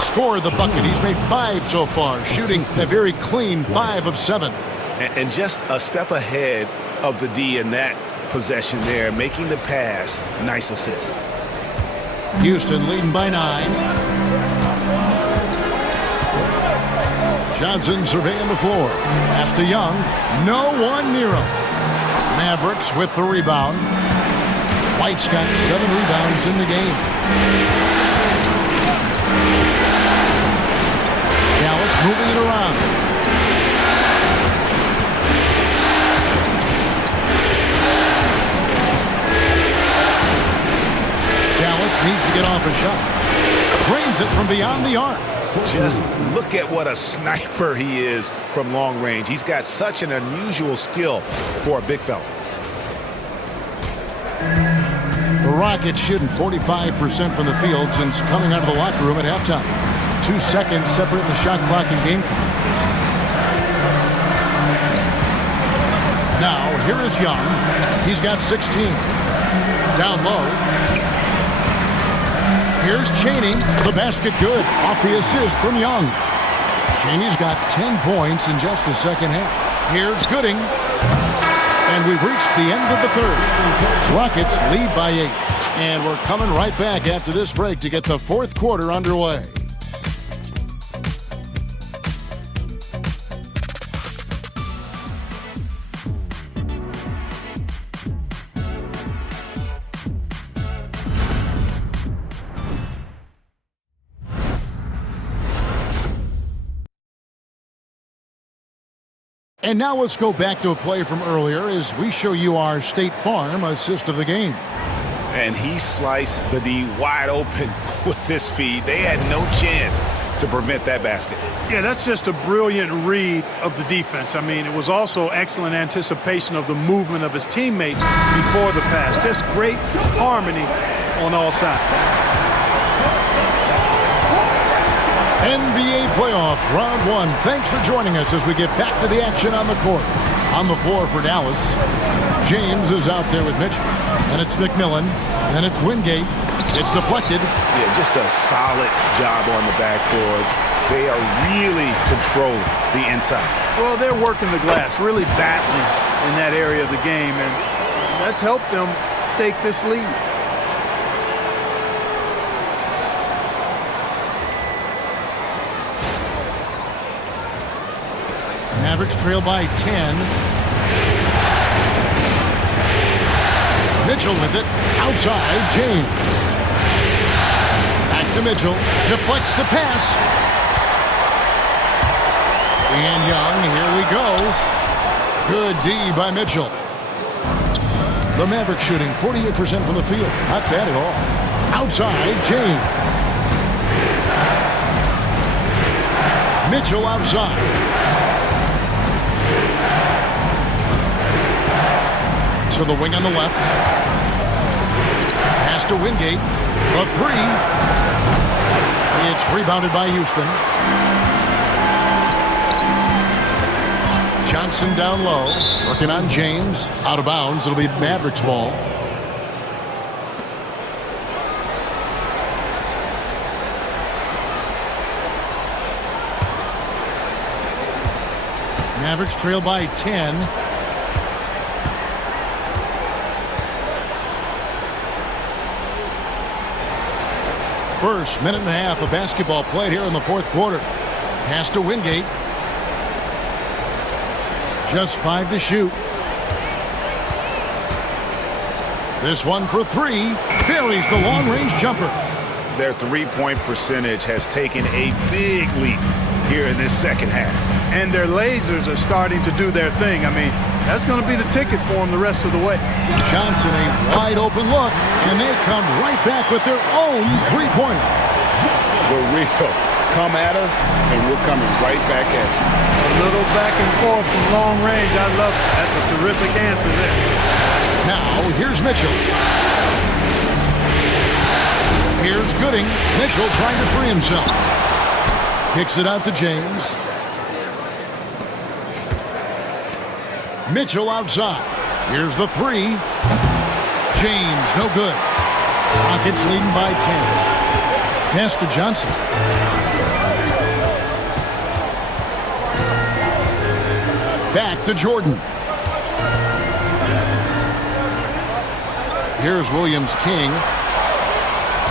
Scored the bucket. He's made 5 so far, shooting a very clean 5 of 7. And just a step ahead of the D in that possession there, making the pass. Nice assist. Houston leading by 9. Johnson surveying the floor. Pass to Young. No one near him. Mavericks with the rebound. White's got 7 rebounds in the game. Dallas moving it around. Dallas needs to get off a shot. Drains it from beyond the arc. Just look at what a sniper he is from long range. He's got such an unusual skill for a big fella. The Rockets shooting 45% from the field since coming out of the locker room at halftime. 2 seconds separating the shot clock and game clock. Now, here is Young. He's got 16. Down low. Here's Chaney. The basket good. Off the assist from Young. Chaney's got 10 points in just the second half. Here's Gooding. And we've reached the end of the third. Rockets lead by 8. And we're coming right back after this break to get the fourth quarter underway. And now let's go back to a play from earlier as we show you our State Farm assist of the game. And he sliced the D wide open with this feed. They had no chance to prevent that basket. Yeah, that's just a brilliant read of the defense. I mean, it was also excellent anticipation of the movement of his teammates before the pass. Just great harmony on all sides. NBA playoff round 1. Thanks for joining us as we get back to the action on the court. On the floor for Dallas, James is out there with Mitchell. And it's McMillan. And it's Wingate. It's deflected. Yeah, just a solid job on the backboard. They are really controlling the inside. Well, they're working the glass, really battling in that area of the game. And that's helped them stake this lead. Mavericks trail by 10. Mitchell with it. Outside, James. Back to Mitchell. Deflects the pass. And Young, here we go. Good D by Mitchell. The Mavericks shooting 48% from the field. Not bad at all. Outside, James. Mitchell outside. To the wing on the left. Pass to Wingate. A three. It's rebounded by Houston. Johnson down low. Working on James. Out of bounds. It'll be Mavericks ball. Mavericks trail by 10. First minute and a half of basketball played here in the fourth quarter. Pass to Wingate. Just 5 to shoot. This one for 3. Buries the long-range jumper. Their three-point percentage has taken a big leap here in this second half. And their lasers are starting to do their thing. I mean, that's going to be the ticket for them the rest of the way. Johnson, a wide-open look, and they come right back with their own three-pointer. The real come at us, and we're coming right back at you. A little back and forth from long range. I love it. That's a terrific answer there. Now, here's Mitchell. Here's Gooding. Mitchell trying to free himself. Kicks it out to James. Mitchell outside. Here's the three. James, no good. Rockets leading by 10. Pass to Johnson. Back to Jordan. Here's Williams-King.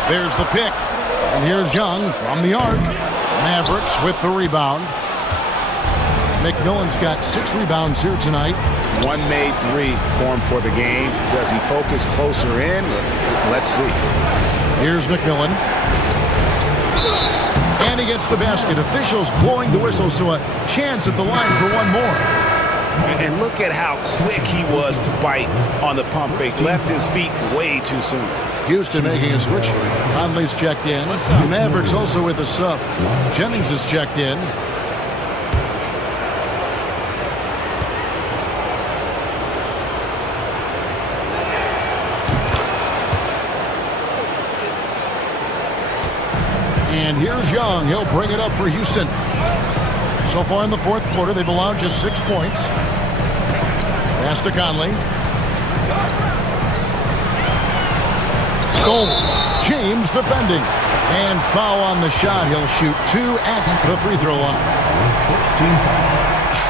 There's the pick. And here's Young from the arc. Mavericks with the rebound. McMillan's got 6 rebounds here tonight. One made 3 for him for the game. Does he focus closer in? Let's see. Here's McMillan. And he gets the basket. Officials blowing the whistle, so a chance at the line for one more. And look at how quick he was to bite on the pump fake. Left his feet way too soon. Houston making a switch here. Conley's checked in. The Mavericks also with a sub. Jennings is checked in. And here's Young. He'll bring it up for Houston. So far in the fourth quarter, they've allowed just 6 points. Pass to Conley. Stole. James defending. And foul on the shot. He'll shoot 2 at the free throw line.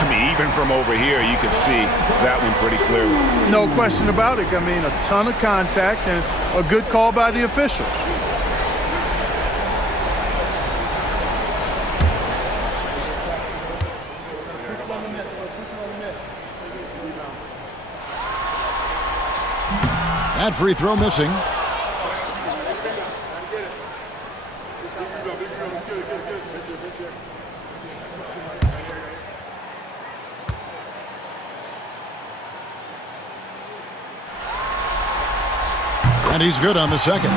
I mean, even from over here, you can see that one pretty clearly. No question about it. I mean, a ton of contact and a good call by the officials. That free throw missing. And he's good on the second. A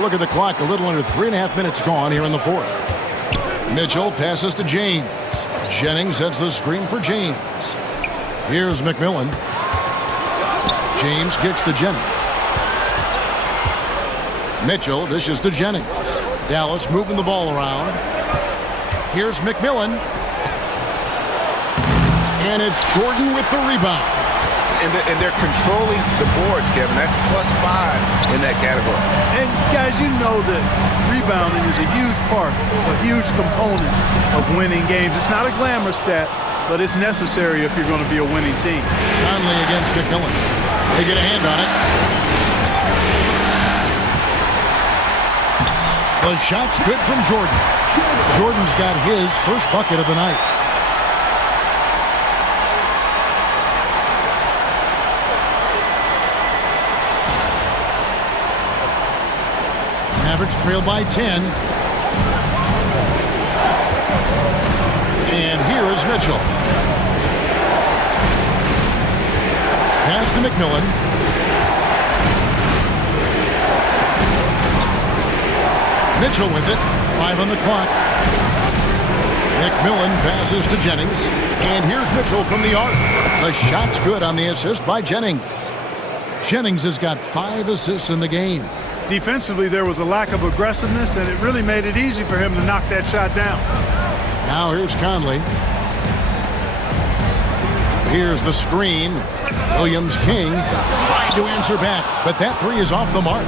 look at the clock. A little under 3.5 minutes gone here in the fourth. Mitchell passes to James. Jennings sets the screen for James. Here's McMillan. James kicks to Jennings. Mitchell dishes to Jennings. Dallas moving the ball around. Here's McMillan. And it's Jordan with the rebound. And they're controlling the boards, Kevin. That's +5 in that category. And guys, you know that rebounding is a huge part, a huge component of winning games. It's not a glamour stat, but it's necessary if you're going to be a winning team. Conley against McMillan. They get a hand on it. The shot's good from Jordan. Jordan's got his first bucket of the night. Mavericks trail by 10. And here is Mitchell. Pass to McMillan. Mitchell with it. 5 on the clock. McMillan passes to Jennings. And here's Mitchell from the arc. The shot's good on the assist by Jennings. Jennings has got 5 assists in the game. Defensively, there was a lack of aggressiveness, and it really made it easy for him to knock that shot down. Now here's Conley. Here's the screen. Williams-King trying to answer back, but that 3 is off the mark.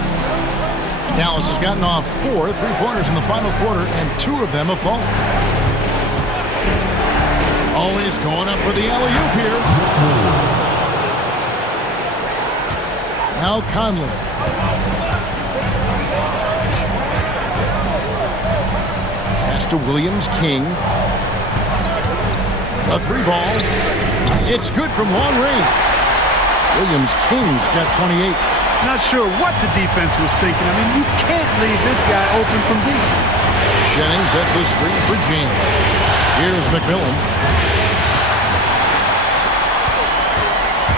Dallas has gotten off 4 3-pointers in the final quarter, and 2 of them have fallen. Always going up for the alley-oop here. Now Conley. Pass to Williams-King. A 3-ball. It's good from long range. Williams-King's got 28. Not sure what the defense was thinking. I mean, you can't leave this guy open from deep. Jennings sets the screen for James. Here's McMillan.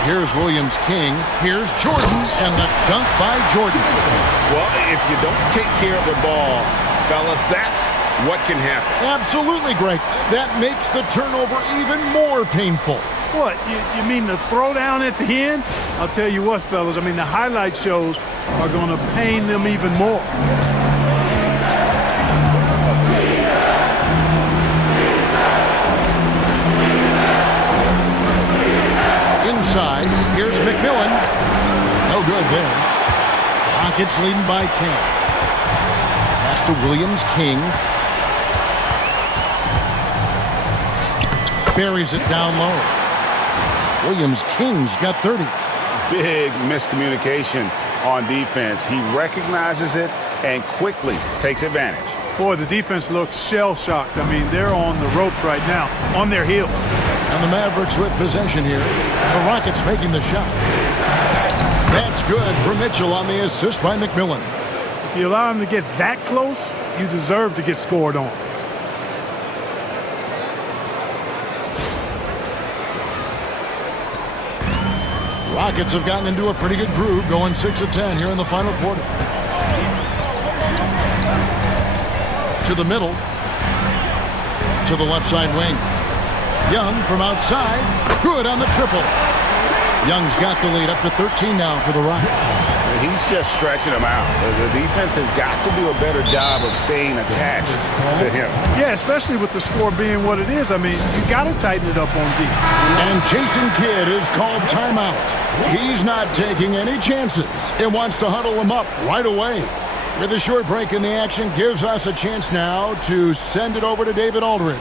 Here's Williams-King. Here's Jordan, and the dunk by Jordan. Well, if you don't take care of the ball, fellas, that's what can happen. Absolutely, Greg. That makes the turnover even more painful. What, you mean the throwdown at the end? I'll tell you what, fellas, I mean, the highlight shows are going to pain them even more. Inside, here's McMillan. No good there. Rockets leading by 10. Pass to Williams-King. Buries it down low. Williams-King's got 30. Big miscommunication on defense. He recognizes it and quickly takes advantage. Boy, the defense looks shell-shocked. I mean, they're on the ropes right now, on their heels. And the Mavericks with possession here. The Rockets making the shot. That's good for Mitchell on the assist by McMillan. If you allow him to get that close, you deserve to get scored on. Rockets have gotten into a pretty good groove, going 6 of 10 here in the final quarter. To the middle. To the left side wing. Young from outside. Good on the triple. Young's got the lead up to 13 now for the Rockets. He's just stretching them out. The defense has got to do a better job of staying attached to him. Yeah, especially with the score being what it is. I mean, you got to tighten it up on deep. And Jason Kidd is called timeout. He's not taking any chances and wants to huddle him up right away. With a short break in the action, gives us a chance now to send it over to David Aldridge.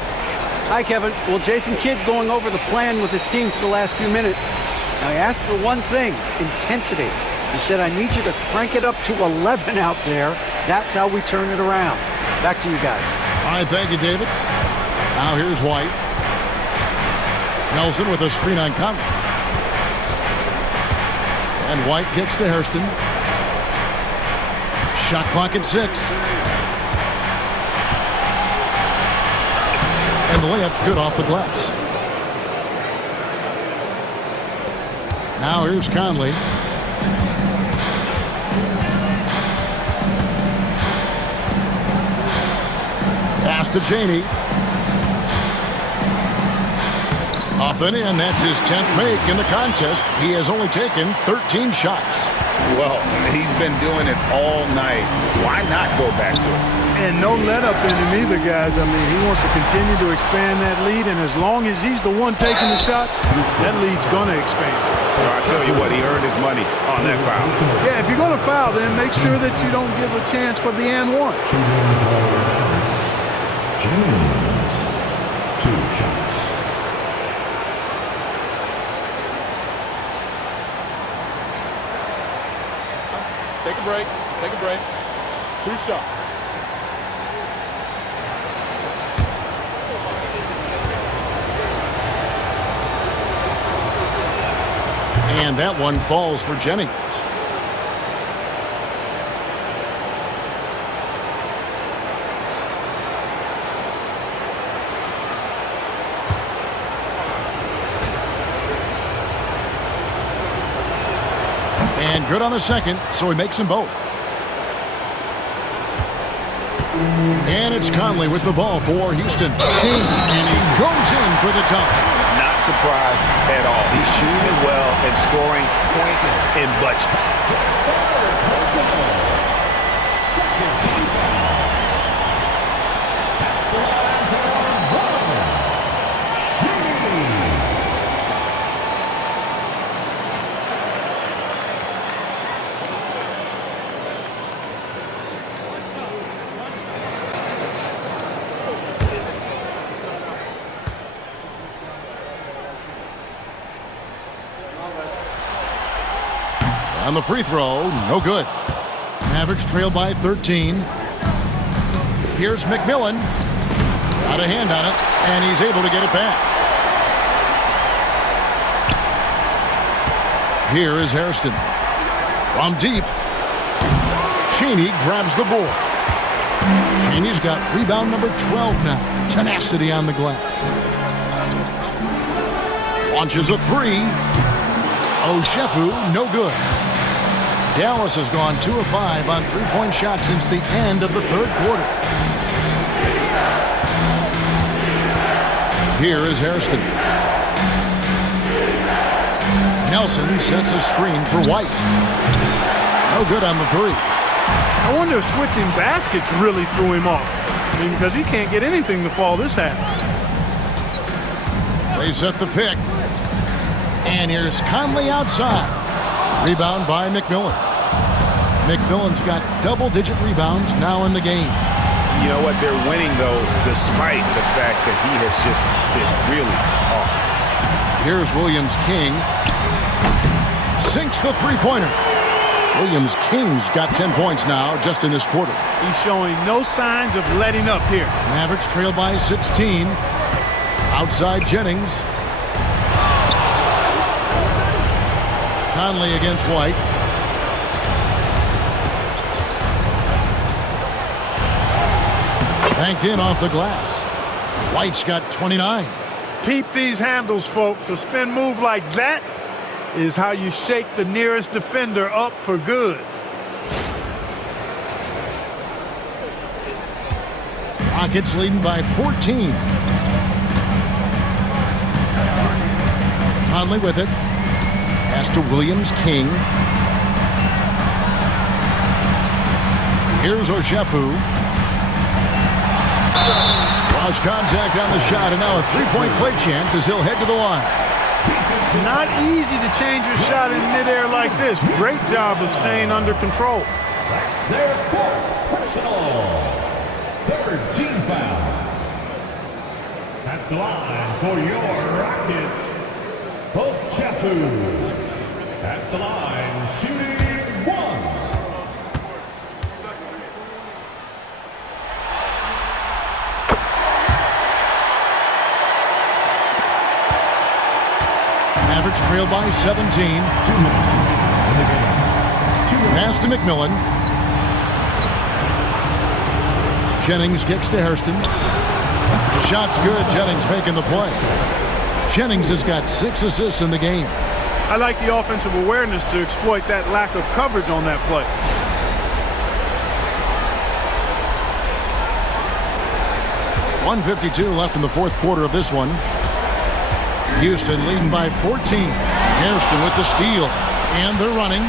Hi, Kevin. Well, Jason Kidd going over the plan with his team for the last few minutes. Now, he asked for one thing, intensity. He said, I need you to crank it up to 11 out there. That's how we turn it around. Back to you guys. All right, thank you, David. Now here's White. Nelson with a screen on Conley. And White kicks to Hairston. Shot clock at 6. And the layup's good off the glass. Now here's Conley. Pass to Chaney. Off and in, that's his 10th make in the contest. He has only taken 13 shots. Well, he's been doing it all night. Why not go back to it? And no let-up in him either, guys. I mean, he wants to continue to expand that lead, and as long as he's the one taking the shots, that lead's going to expand. Well, I tell you what, he earned his money on that foul. Yeah, if you're going to foul, then make sure that you don't give a chance for the and one. James, 2 shots. Take a break. Take a break. 2 shots. And that one falls for Jennings. And good on the second, so he makes them both. And it's Conley with the ball for Houston. And he goes in for the dunk. Not surprised at all. He's shooting it well and scoring points in bunches. On the free throw, no good. Mavericks trail by 13. Here's McMillan. Got a hand on it, and he's able to get it back. Here is Hairston. From deep. Cheney grabs the board. Cheney's got rebound number 12 now. Tenacity on the glass. Launches a three. Oshefu, no good. Dallas has gone 2 of 5 on three-point shots since the end of the third quarter. Here is Hairston. Nelson sets a screen for White. No good on the three. I wonder if switching baskets really threw him off. I mean, because he can't get anything to fall this half. They set the pick. And here's Conley outside. Rebound by McMillan. McMillan's got double-digit rebounds now in the game. You know what? They're winning, though, despite the fact that he has just been really off. Here's Williams-King. Sinks the three-pointer. Williams-King's got 10 points now just in this quarter. He's showing no signs of letting up here. Mavericks trail by 16. Outside Jennings. Conley against White. Banked in off the glass. White's got 29. Peep these handles, folks. A spin move like that is how you shake the nearest defender up for good. Rockets leading by 14. Conley with it. Pass to Williams-King. Here's Oshefu. Lost contact on the shot, and now a three-point play chance as he'll head to the line. Not easy to change your shot in midair like this. Great job of staying under control. That's their fourth personal. Third team foul. At the line for your Rockets, Oshefu. At the line, shooting one. Mavericks trail by 17. Pass to McMillan. Jennings kicks to Hairston. The shot's good. Jennings making the play. Jennings has got 6 assists in the game. I like the offensive awareness to exploit that lack of coverage on that play. .152 left in the fourth quarter of this one. Houston leading by 14. Hairston with the steal. And they're running.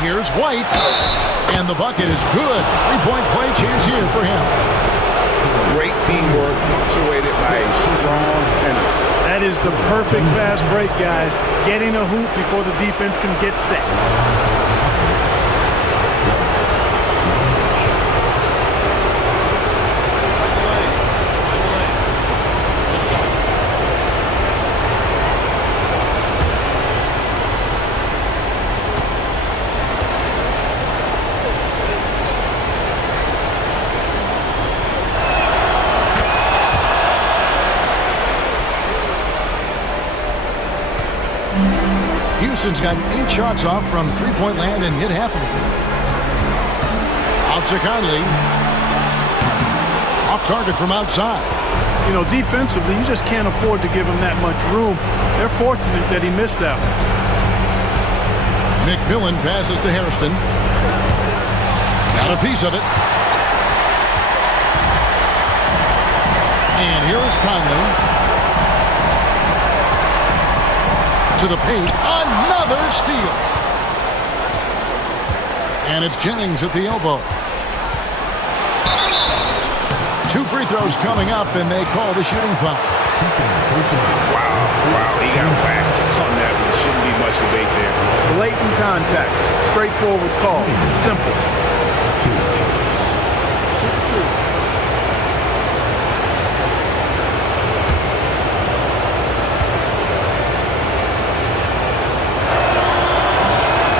Here's White. And the bucket is good. Three-point play chance here for him. Great teamwork punctuated by a strong finish. That is the perfect fast break, guys. Getting a hoop before the defense can get set. Houston's gotten 8 shots off from three-point land and hit half of them. Out to Conley. Off target from outside. You know, defensively, you just can't afford to give him that much room. They're fortunate that he missed that one. McMillan passes to Hairston. Got a piece of it. And here is Conley. To the paint. Another steal. And it's Jennings at the elbow. 2 free throws coming up, and they call the shooting foul. Wow, he got whacked on that one. Shouldn't be much debate there. Blatant contact. Straightforward call. Simple.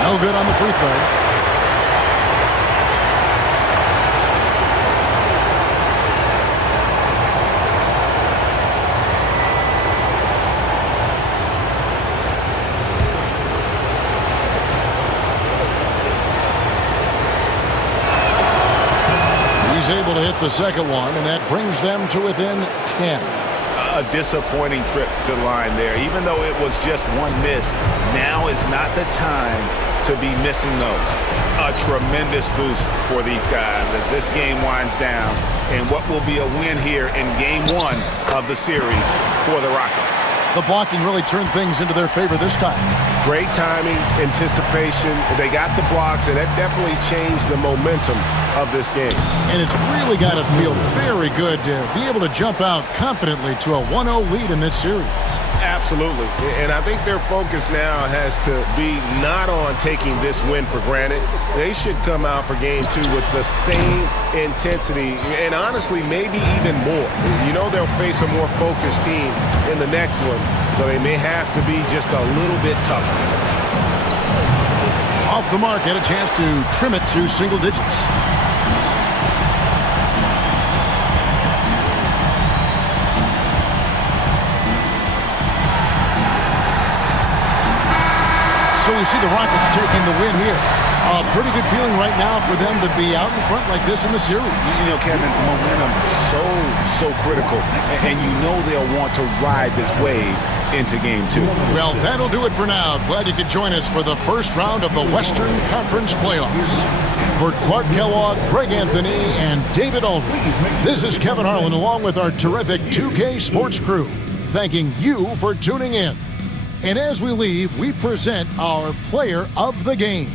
No good on the free throw. He's able to hit the second one, and that brings them to within 10. A disappointing trip to the line there. Even though it was just one miss, now is not the time to be missing those. A tremendous boost for these guys as this game winds down, and what will be a win here in Game 1 of the series for the Rockets. The blocking really turned things into their favor this time. Great timing, anticipation. They got the blocks, and that definitely changed the momentum of this game. And it's really got to feel very good to be able to jump out confidently to a 1-0 lead in this series. Absolutely. And I think their focus now has to be not on taking this win for granted. They should come out for Game 2 with the same intensity and honestly maybe even more. You know they'll face a more focused team in the next one, so they may have to be just a little bit tougher. Off the mark, had a chance to trim it to single digits. So we see the Rockets taking the win here. A pretty good feeling right now for them to be out in front like this in the series. You know, Kevin, momentum so critical. And you know they'll want to ride this wave into Game 2. Well, that'll do it for now. Glad you could join us for the first round of the Western Conference Playoffs. For Clark Kellogg, Greg Anthony, and David Aldridge, this is Kevin Harlan along with our terrific 2K Sports crew, thanking you for tuning in. And as we leave, we present our player of the game.